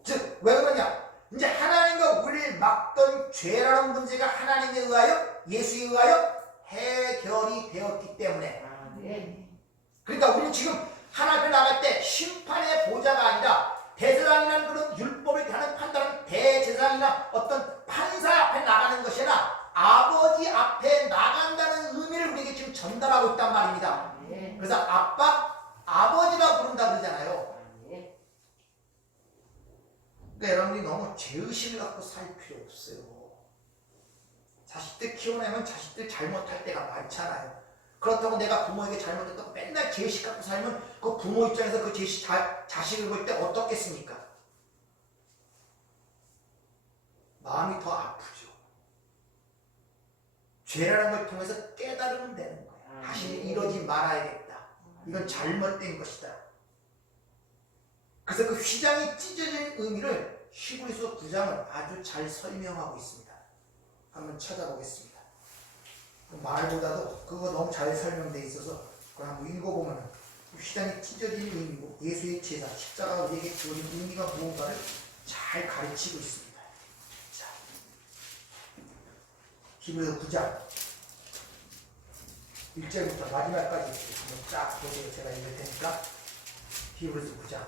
즉, 왜 그러냐? 이제 하나님과 우리를 막던 죄라는 문제가 하나님에 의하여, 예수에 의하여 해결이 되었기 때문에. 그러니까 우리는 지금 하나님 앞에 나갈 때 심판의 보좌가 아니라 대제사장이라는 그런 율법을 하는 판단은 대제사장이나 어떤 판사 앞에 나가는 것이 아니라 아버지 앞에 나간다는 의미를 우리에게 지금 전달하고 있단 말입니다. 그래서 아빠, 아버지라 부른다 그러잖아요. 그러니까 여러분이 너무 죄의식을 갖고 살 필요 없어요. 자식들 키워내면 자식들 잘못할 때가 많잖아요. 그렇다고 내가 부모에게 잘못했다고 맨날 죄의식 갖고 살면 그 부모 입장에서 그 자식을 볼 때 어떻겠습니까? 마음이 더 아프죠. 죄라는 걸 통해서 깨달으면 되는 거야. 다시 이러지 말아야겠다. 이건 잘못된 것이다. 그래서 그 휘장이 찢어진 의미를 히브리서 9장은 아주 잘 설명하고 있습니다. 한번 찾아보겠습니다. 말보다도 그거 너무 잘 설명되어 있어서 그걸 한번 읽어보면 휘장이 찢어진 의미고 예수의 제사, 십자가가 우리에게 주어진 의미가 무언가를 잘 가르치고 있습니다. 자, 히브리서 9장 1절부터 마지막까지 한번 쫙 보세요. 제가 읽을 테니까. 히브리서 9장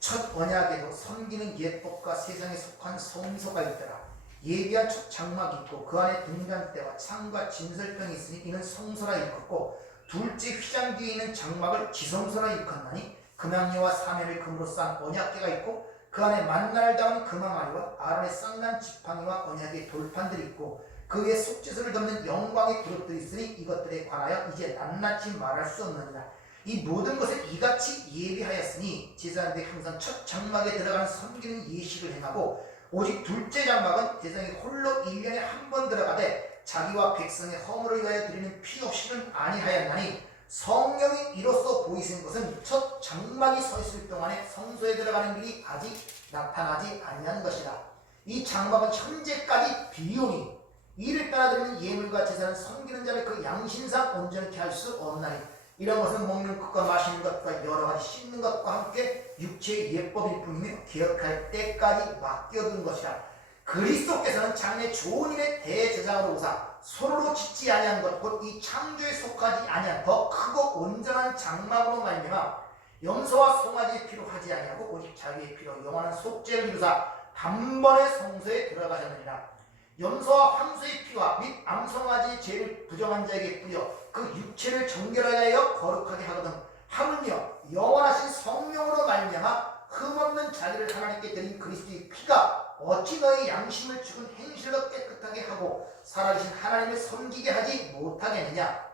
첫 언약에도 섬기는 예법과 세상에 속한 성소가 있더라. 예비한 첫 장막이 있고 그 안에 등잔대와 창과 진설병이 있으니 이는 성소라 일컫고 둘째 휘장 뒤에 있는 장막을 지성소라 일컫나니 금양리와 사면을 금으로 싼 언약궤가 있고 그 안에 만나를 담은 금항아리와 아론의 쌍난 지팡이와 언약의 돌판들이 있고 그 위에 속죄소를 덮는 영광의 그릇들이 있으니 이것들에 관하여 이제 낱낱이 말할 수 없느니라. 이 모든 것을 이같이 예비하였으니 제사장들이 항상 첫 장막에 들어가는 섬기는 예식을 행하고 오직 둘째 장막은 제사장이 홀로 1년에 한 번 들어가되 자기와 백성의 허물을 위하여 드리는 피 없이는 아니하였나니 성령이 이로써 보이신 것은 첫 장막이 서 있을 동안에 성소에 들어가는 길이 아직 나타나지 아니한 것이라. 이 장막은 현재까지 비용이 이를 따라 드리는 예물과 제사는 섬기는 자를 그 양심상 온전케 할 수 없나니 이런 것은 먹는 것과 마시는 것과 여러 가지 씻는 것과 함께 육체의 예법일 뿐이며 기억할 때까지 맡겨둔 것이라. 그리스도께서는 장래 좋은 일의 대제사장으로 오사 손으로 짓지 아니한 것 곧 이 창조에 속하지 아니한 더 크고 온전한 장막으로 말미암아 염소와 송아지의 피로 하지 아니하고 오직 자기의 피로 영원한 속죄를 이루사 단번에 성소에 들어가셨느니라. 염소와 황소의 피와 및 암송아지의 죄를 부정한 자에게 뿌려 그 육체를 정결하여 거룩하게 하거든 하물며 영원하신 성령으로 말미암아 흠없는 자기를 하나님께 드린 그리스도의 피가 어찌 너희 양심을 죽은 행실로 깨끗하게 하고 살아계신 하나님을 섬기게 하지 못하겠느냐.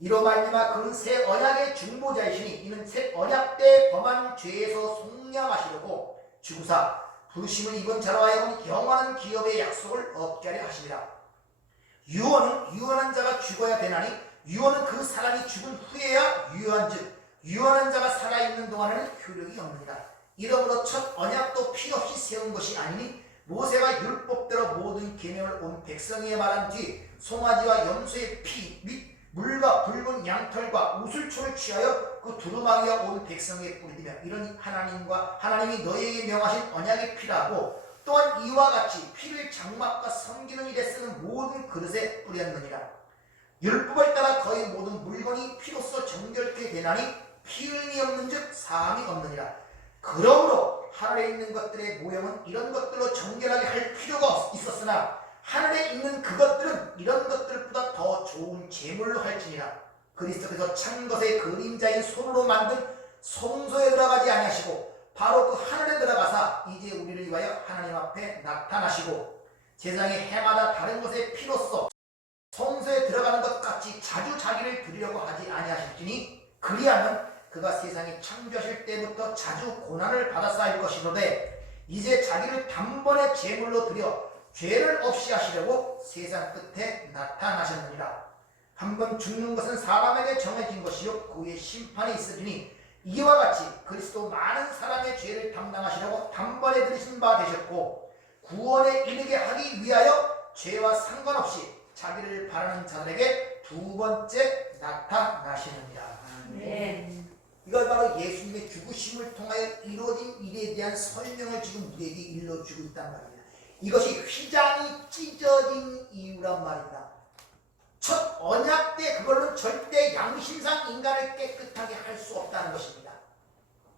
이로 말미암아 그는 새 언약의 중보자이시니 이는 새 언약 때 범한 죄에서 속량하시려고 주구사 부르심을 입은 자로 하여금 영원한 기업의 약속을 얻게 하려 하시니라. 유언은 유언한 자가 죽어야 되나니 유언은 그 사람이 죽은 후에야 유효한즉 유언한 자가 살아있는 동안에는 효력이 없느니라. 이러므로 첫 언약도 피 없이 세운 것이 아니니 모세가 율법대로 모든 계명을 온 백성에게 말한 뒤 송아지와 염소의 피 및 물과 붉은 양털과 우슬초를 취하여 그 두루마기와 온 백성에게 뿌리며 이런 하나님이 너희에게 명하신 언약의 피라고 또한 이와 같이 피를 장막과 섬기는 일에 쓰는 모든 그릇에 뿌렸느니라. 율법을 따라 거의 모든 물건이 피로써 정결케 되나니 피 흘림이 없는즉 사함이 없느니라. 그러므로 하늘에 있는 것들의 모형은 이런 것들로 정결하게 할 필요가 있었으나 하늘에 있는 그것들은 이런 것들보다 더 좋은 제물로 할지니라. 그리스도께서 찬 것의 그림자인 손으로 만든 성소에 들어가지 아니하시고 바로 그 하늘에 들어가사 이제 우리를 위하여 하나님 앞에 나타나시고 제사장이 해마다 다른 것의 피로써 성소에 들어가는 것 같이 자주 자기를 드리려고 하지 아니하실지니 그리하면 그가 세상이 창조하실 때부터 자주 고난을 받았사일 것이로되 이제 자기를 단번에 제물로 드려 죄를 없이 하시려고 세상 끝에 나타나셨느니라. 한번 죽는 것은 사람에게 정해진 것이요 그 후에 심판이 있으리니 이와 같이 그리스도 많은 사람의 죄를 담당하시려고 단번에 들이신 바 되셨고 구원에 이르게 하기 위하여 죄와 상관없이 자기를 바라는 자들에게 두 번째 나타나시느니라. 네. 이걸 바로 예수님의 죽으심을 통하여 이루어진 일에 대한 설명을 지금 우리에게 일러주고 있단 말입니다. 이것이 휘장이 찢어진 이유란 말입니다. 첫 언약 때 그걸로 절대 양심상 인간을 깨끗하게 할 수 없다는 것입니다.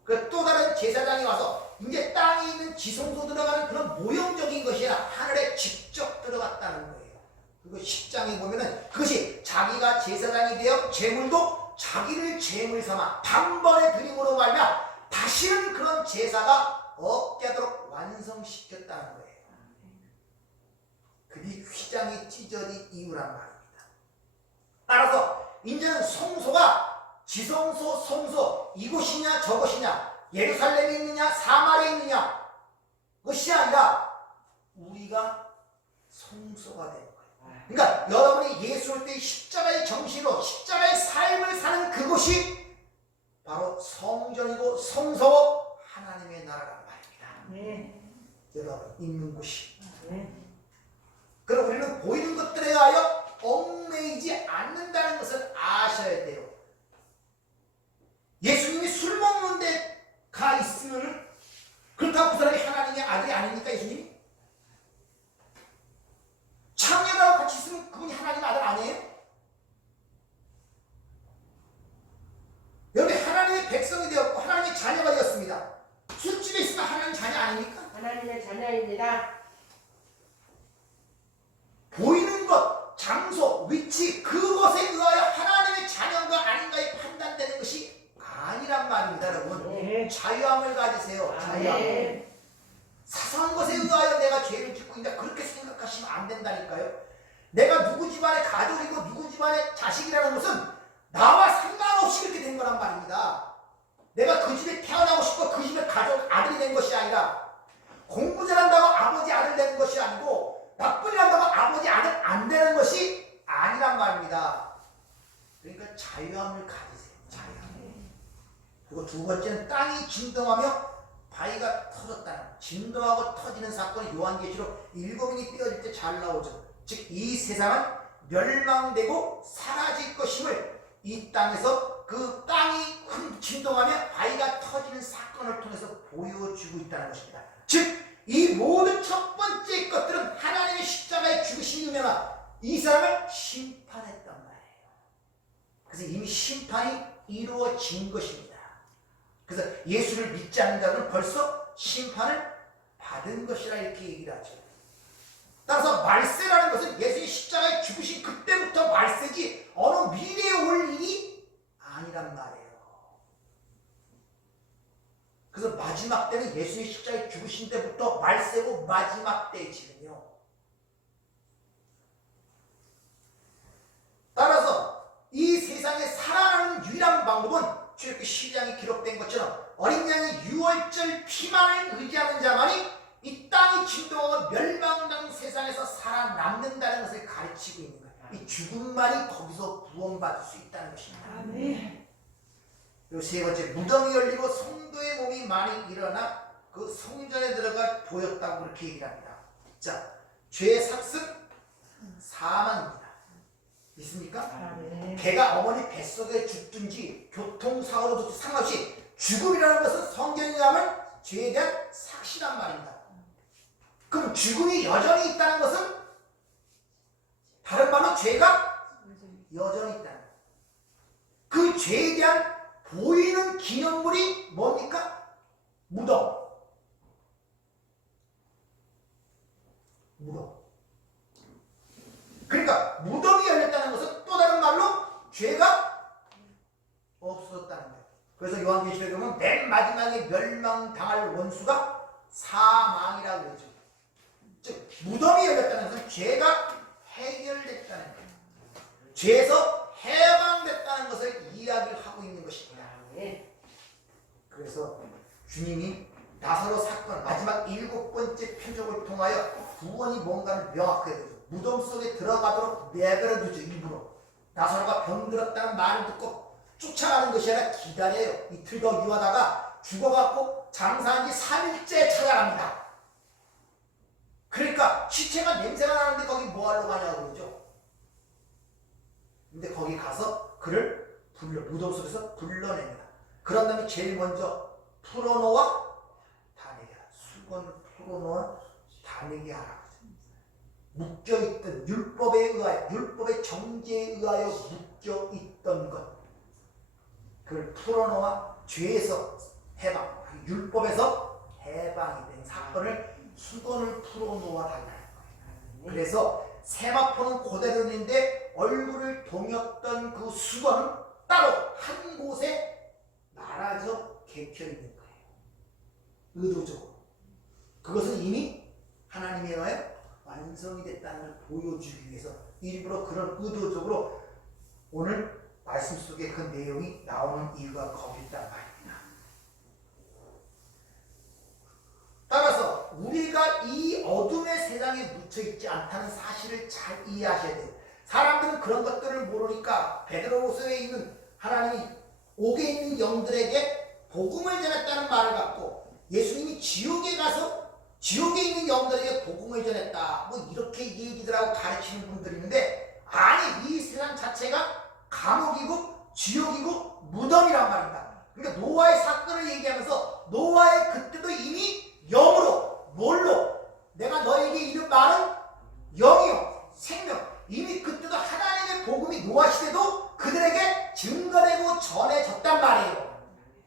그 또 다른 제사장이 와서 이제 땅에 있는 지성소 들어가는 그런 모형적인 것이 아니라 하늘에 직접 들어갔다는 거예요. 그리고 10장에 보면은 그것이 자기가 제사장이 되어 제물도 자기를 제물 삼아 단번에 드림으로 말미암아 다시는 그런 제사가 없게 하도록 완성시켰다는 거예요. 그게 휘장이 찢어진 이유란 말입니다. 따라서 이제는 성소가 지성소, 성소 이곳이냐 저곳이냐 예루살렘에 있느냐 사마리아에 있느냐 그것이 아니라 우리가 성소가 되는 거예요. 그러니까 여러분이 예수 올 때 십자가의 정신으로 십자가의 삶을 사는 그곳이 바로 성전이고 성소 하나님의 나라란 말입니다. 네. 여러분 있는 곳이. 네. 그럼 우리는 보이는 것들에 의하여 얽매이지 않는다는 것을 아셔야 돼요. 예수님이 술 먹는 데 가 있으면 그렇다고 그 사람이 하나님의 아들이 아닙니까? 예수님이? 창녀라고 같이 있으면 그분이 하나님의 아들 아니에요? 여러분이 하나님의 백성이 되었고 하나님의 자녀가 되었습니다. 술집에 있으면 하나님 자녀 아닙니까? 하나님의 자녀입니다. 보이는 것, 장소, 위치 그것에 의하여 하나님의 자녀가 아닌가에 판단되는 것이 아니란 말입니다. 여러분 네. 자유함을 가지세요. 자유함. 네. 사소한 것에 의하여 내가 죄를 짓고 있다 그렇게 생각하시면 안 된다니까요. 내가 누구 집안의 가족이고 누구 집안의 자식이라는 것은 나와 상관없이 그렇게 된 거란 말입니다. 내가 그 집에 태어나고 싶고 그 집에 가족 아들이 된 것이 아니라 공부 잘한다고 아버지 아들 되는 것이 아니고 나쁜 일 한다고 아버지 아들 안 되는 것이 아니란 말입니다. 그러니까 자유함을 가지세요. 자유함. 그리고 두 번째는 땅이 진동하며 바위가 터졌다는 진동하고 터지는 사건이 요한계시록 7인이 떼어질 때 잘 나오죠. 즉 이 세상은 멸망되고 사라질 것임을 이 땅에서 그 땅이 진동하며 바위가 터지는 사건을 통해서 보여주고 있다는 것입니다. 즉 이 모든 첫 번째 것들은 하나님의 십자가의 죽으신 유명한 이 사람을 심판했단 말이에요. 그래서 이미 심판이 이루어진 것입니다. 그래서 예수를 믿지 않는 자들은 벌써 심판을 받은 것이라 이렇게 얘기를 하죠. 따라서 말세라는 것은 예수의 십자가에 죽으신 그때부터 말세지 어느 미래에 올 일이 아니란 말이에요. 그래서 마지막 때는 예수의 십자가에 죽으신 때부터 말세고 마지막 때이지는요. 따라서 이 세상에 살아나는 유일한 방법은 출애굽기 12장에 기록된 것처럼 어린 양의 유월절 피만을 의지하는 자만이 이 땅이 진동하고 멸망당한 세상에서 살아남는다는 것을 가르치고 있는 거예요. 이 죽음만이 거기서 구원받을 수 있다는 것입니다. 아멘. 그리고 세 번째, 무덤이 열리고 성도의 몸이 많이 일어나 그 성전에 들어가 보였다고 그렇게 얘기를 합니다. 자, 죄의 삭은 사망입니다. 믿습니까? 아멘. 개가 어머니 뱃속에 죽든지 교통사고로 죽든지 상관없이 죽음이라는 것은 성경에 가면 죄에 대한 삭이란 말입니다. 그럼 죽음이 여전히 있다는 것은 다른 말로 죄가 여전히 있다는 거예요. 그 죄에 대한 보이는 기념물이 뭡니까? 무덤. 무덤. 그럼 맨 마지막에 멸망당할 원수가 사망이라고 그러죠. 즉 무덤이 열렸다는 것은 죄가 해결됐다는 거예요. 죄에서 해방됐다는 것을 이야기를 하고 있는 것입니다. 그래서 주님이 나사로 사건 마지막 7번째 표적을 통하여 구원이 뭔가를 명확하게 해주죠. 무덤 속에 들어가도록 내버려 두죠. 일부러 나사로가 병들었다는 말을 듣고 쫓아가는 것이 아니라 기다려요. 이틀 더 유하다가 죽어갖고 장사한 지 3일째 찾아갑니다. 그러니까 시체가 냄새가 나는데 거기 뭐하러 가냐고 그러죠. 근데 거기 가서 그를 무덤 속에서 불러냅니다. 그런 다음에 제일 먼저 풀어놓아 다니게 하라. 수건을 풀어놓아 다니게 하라. 묶여있던 율법에 의하여, 율법의 정죄에 의하여 묶여있던 것, 그걸 풀어놓아 죄에서 해방, 율법에서 해방이 된 사건을 수건을 풀어놓아 달라는 거예요. 그래서 세마포는 그대로 있는데 얼굴을 동였던 그 수건은 따로 한 곳에 나라져 개켜 있는 거예요. 의도적으로. 그것은 이미 하나님에 의하여 완성이 됐다는 걸 보여주기 위해서 일부러 그런 의도적으로 오늘 말씀 속에 그 내용이 나오는 이유가 거기 있단 말입니다. 따라서 우리가 이 어둠의 세상에 묻혀있지 않다는 사실을 잘 이해하셔야 돼요. 사람들은 그런 것들을 모르니까 베드로후서에 있는 하나님이 옥에 있는 영들에게 복음을 전했다는 말을 갖고 예수님이 지옥에 가서 지옥에 있는 영들에게 복음을 전했다 뭐 이렇게 얘기들 하고 가르치는 분들이 있는데, 아니 이 세상 자체가 감옥이고 지옥이고 무덤이란 말입니다. 그러니까 노아의 사건을 얘기하면서 노아의 그때도 이미 영으로 뭘로 내가 너에게 이른 말은 영이요 생명, 이미 그때도 하나님의 복음이 노아 시대도 그들에게 증거되고 전해졌단 말이에요.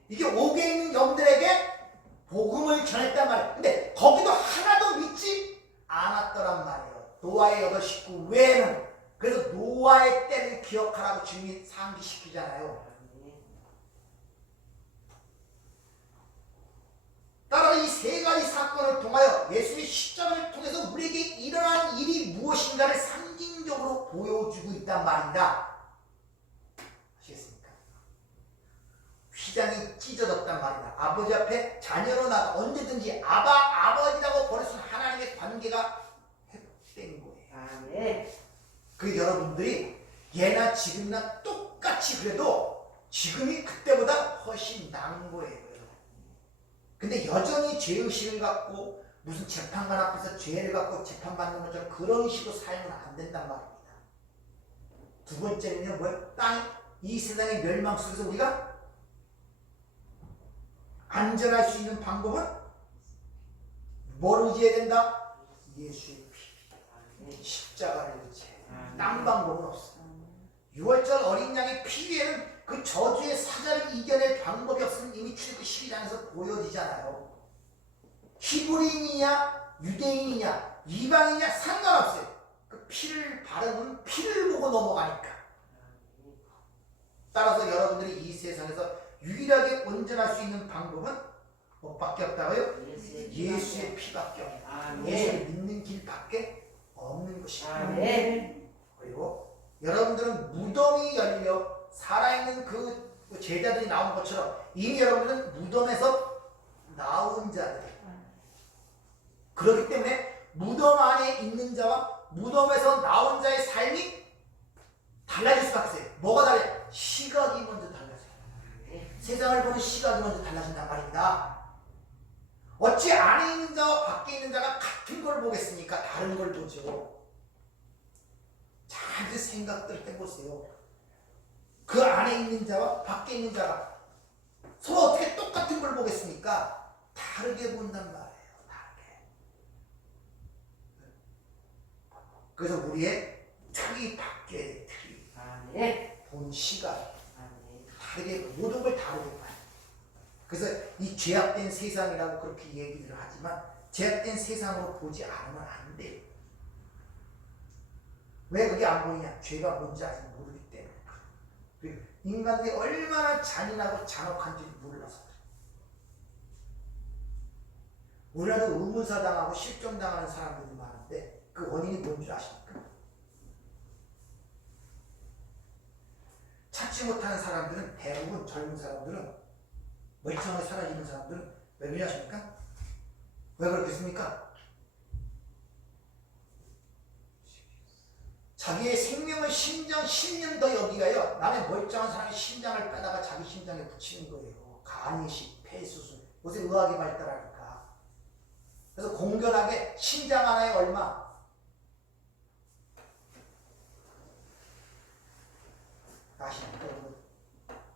이게 옥에 있는 영들에게 복음을 전했단 말이에요. 근데 거기도 하나도 믿지 않았더란 말이에요. 노아의 8 식구 외에는. 그래서 노아의 때를 기억하라고 주님이 상기시키잖아요. 따라서 이 세 가지 사건을 통하여 예수의 십자가를 통해서 우리에게 일어난 일이 무엇인가를 상징적으로 보여주고 있단 말입니다. 아시겠습니까? 휘장이 찢어졌단 말이다. 아버지 앞에 자녀로 나가 언제든지 아버지라고 버릴 수 있는 하나님의 관계가 회복된 거예요. 그 여러분들이 예나 지금이나 똑같이 그래도 지금이 그때보다 훨씬 나은 거예요. 근데 여전히 죄의식을 갖고 무슨 재판관 앞에서 죄를 갖고 재판받는 것처럼 그런 식으로 살면 안 된단 말입니다. 두 번째는요, 뭐예요? 이 세상의 멸망 속에서 우리가 안전할 수 있는 방법은 뭘 의지해야 된다? 예수의 피, 십자가를 의지해야 된다. 딴 방법은 없어. 6월절 어린 양의 피 위에는 그 저주의 사자를 이겨낼 방법이 없으면 이미 출애굽기 12장에서 보여지잖아요. 히브리인이냐 유대인이냐 이방인이냐 상관없어요. 그 피를 바르면 피를 보고 넘어가니까. 따라서 여러분들이 이 세상에서 유일하게 온전할 수 있는 방법은 뭐밖에 없다고요? 예수의 피밖에 없다. 예수를 믿는 길밖에 없는 것입니다. 그리고 여러분들은 무덤이 열려 살아있는 그 제자들이 나온 것처럼 이미 여러분들은 무덤에서 나온 자들. 그렇기 때문에 무덤 안에 있는 자와 무덤에서 나온 자의 삶이 달라질 수밖에 없어요. 뭐가 달라요? 시각이 먼저 달라져요. 세상을 보는 시각이 먼저 달라진단 말입니다. 어찌 안에 있는 자와 밖에 있는 자가 같은 걸 보겠습니까? 다른 걸 보죠. 잘 생각들 해보세요. 그 안에 있는 자와 밖에 있는 자가 서로 어떻게 똑같은 걸 보겠습니까? 다르게 본단 말이에요. 다르게. 그래서 우리의 틀이 바뀌어야 돼. 틀이. 본 시각. 다르게 모든 걸 다르게 봐요. 그래서 이 죄악된 세상이라고 그렇게 얘기를 하지만 죄악된 세상으로 보지 않으면 안 돼요. 왜 그게 안 보이냐? 죄가 뭔지 아직 모르기 때문에. 인간들이 얼마나 잔인하고 잔혹한지 몰라서 그래. 우리나라도 의문사당하고 실종당하는 사람들이 많은데 그 원인이 뭔 줄 아십니까? 찾지 못하는 사람들은 대부분 젊은 사람들은 멀쩡하게 사라지는 사람들은 왜 그러십니까? 왜 그렇겠습니까? 자기의 생명을 심장 10년 더 여기가요. 남의 멀쩡한 사람의 심장을 빼다가 자기 심장에 붙이는 거예요. 간이식, 폐수술. 요새 의학이 발달하니까. 그래서 공견하게 심장 하나에 얼마? 아십니까?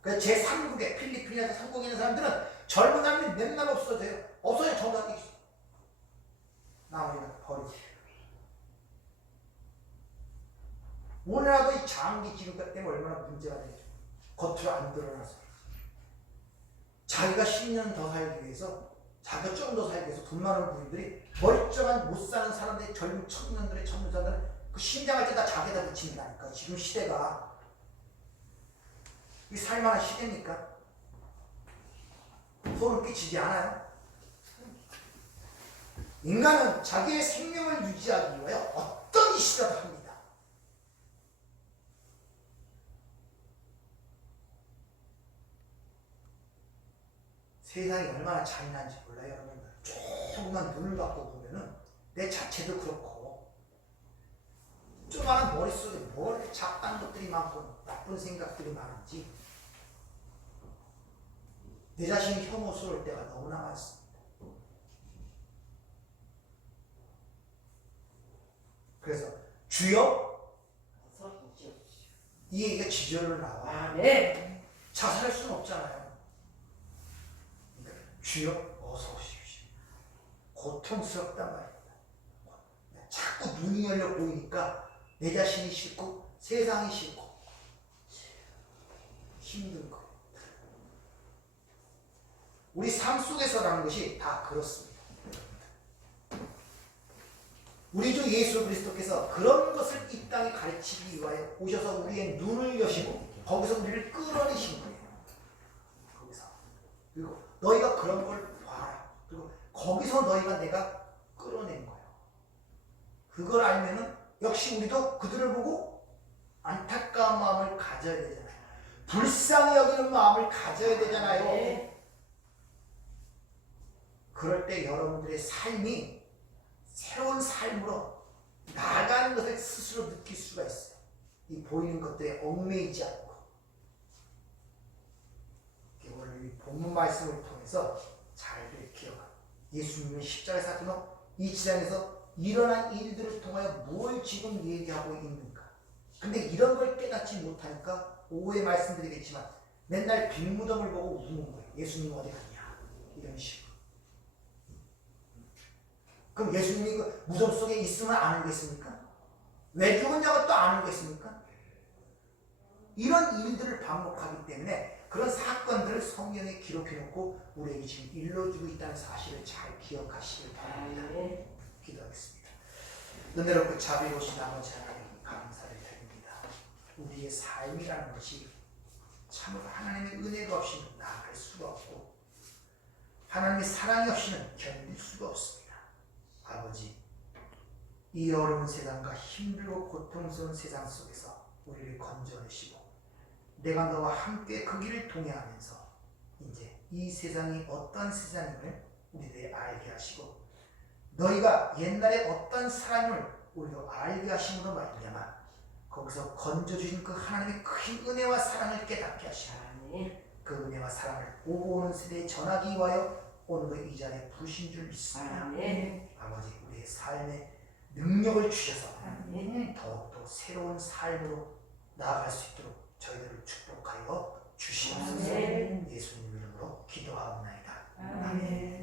그래서 제3국에 필리핀에서 3국에 있는 사람들은 젊은 사람들이 몇날 없어져요. 없어요. 정답이. 나머지는 버리죠. 우리나라도 이 장기 기름값 때문에 얼마나 문제가 되죠. 겉으로 안 드러나서. 자기가 10년 더 살기 위해서, 자기가 좀 더 살기 위해서 돈 많은 부인들이 멀쩡한 못 사는 사람들의 젊은 청년들의 청년자들은 그 심장할 때 다 자기에다 붙인다니까. 지금 시대가 이 살만한 시대입니까? 소름 끼치지 않아요? 인간은 자기의 생명을 유지하기 위하여 어떤 이시라도 합니다. 세상이 얼마나 잔인한지 몰라요, 여러분들. 조금만 눈을 갖고 보면은 내 자체도 그렇고, 조그마한 머릿속에 뭘 작다는 것들이 많고 나쁜 생각들이 많은지 내 자신이 혐오스러울 때가 너무나 많습니다. 그래서 주여, 이 얘기가 지절로 나와. 아멘. 자살할 수는 없잖아요. 주여 어서 오십시오. 고통스럽단 말입니다. 자꾸 눈이 열려 보이니까 내 자신이 싫고 세상이 싫고 힘든 거예요. 우리 삶 속에서라는 것이 다 그렇습니다. 우리 주 예수 그리스도께서 그런 것을 이 땅에 가르치기 위하여 오셔서 우리의 눈을 여시고 거기서 우리를 끌어내신 거예요. 거기서. 그리고 너희가 그런 걸 봐라. 그리고 거기서 너희가 내가 끌어낸 거예요. 그걸 알면은 역시 우리도 그들을 보고 안타까운 마음을 가져야 되잖아요. 불쌍히 여기는 마음을 가져야 되잖아요. 네. 그럴 때 여러분들의 삶이 새로운 삶으로 나아가는 것을 스스로 느낄 수가 있어요. 이 보이는 것들에 얽매이지 않고. 오늘 이 본문 말씀을 통해서 잘 기억하고, 예수님의 십자가의 사건은 이 지상에서 일어난 일들을 통하여 뭘 지금 얘기하고 있는가. 근데 이런 걸 깨닫지 못하니까 오후에 말씀드리겠지만 맨날 빈 무덤을 보고 우는 거예요. 예수님 어디 갔냐, 이런 식으로. 그럼 예수님이 그 무덤 속에 있으면 안 오겠습니까? 왜 죽었냐고 또 안 오겠습니까? 이런 일들을 반복하기 때문에 그런 사건들을 성경에 기록해놓고 우리에게 지금 일러주고 있다는 사실을 잘 기억하시길 바랍니다. 기도하겠습니다. 은혜롭고 자비로우신 아버지 하나님, 감사를 드립니다. 우리의 삶이라는 것이 참으로 하나님의 은혜가 없이는 나아갈 수가 없고 하나님의 사랑이 없이는 견딜 수가 없습니다. 아버지, 이 어려운 세상과 힘들고 고통스러운 세상 속에서 우리를 건져내시고 내가 너와 함께 그 길을 동행하면서 이제 이 세상이 어떤 세상임을 우리들이 알게 하시고 너희가 옛날에 어떤 사람을 우리가 알게 하심으로 말미암아 거기서 건져주신 그 하나님의 큰 은혜와 사랑을 깨닫게 하시고 그 은혜와 사랑을 오고 오는 세대에 전하기 위하여 오늘도 이 자리에 부르신 줄 믿습니다. 아버지, 우리의 삶에 능력을 주셔서 더욱더 새로운 삶으로 나아갈 수 있도록 저희들을 축복하여 주시옵소서. 예수님 이름으로 기도하옵나이다. 아멘.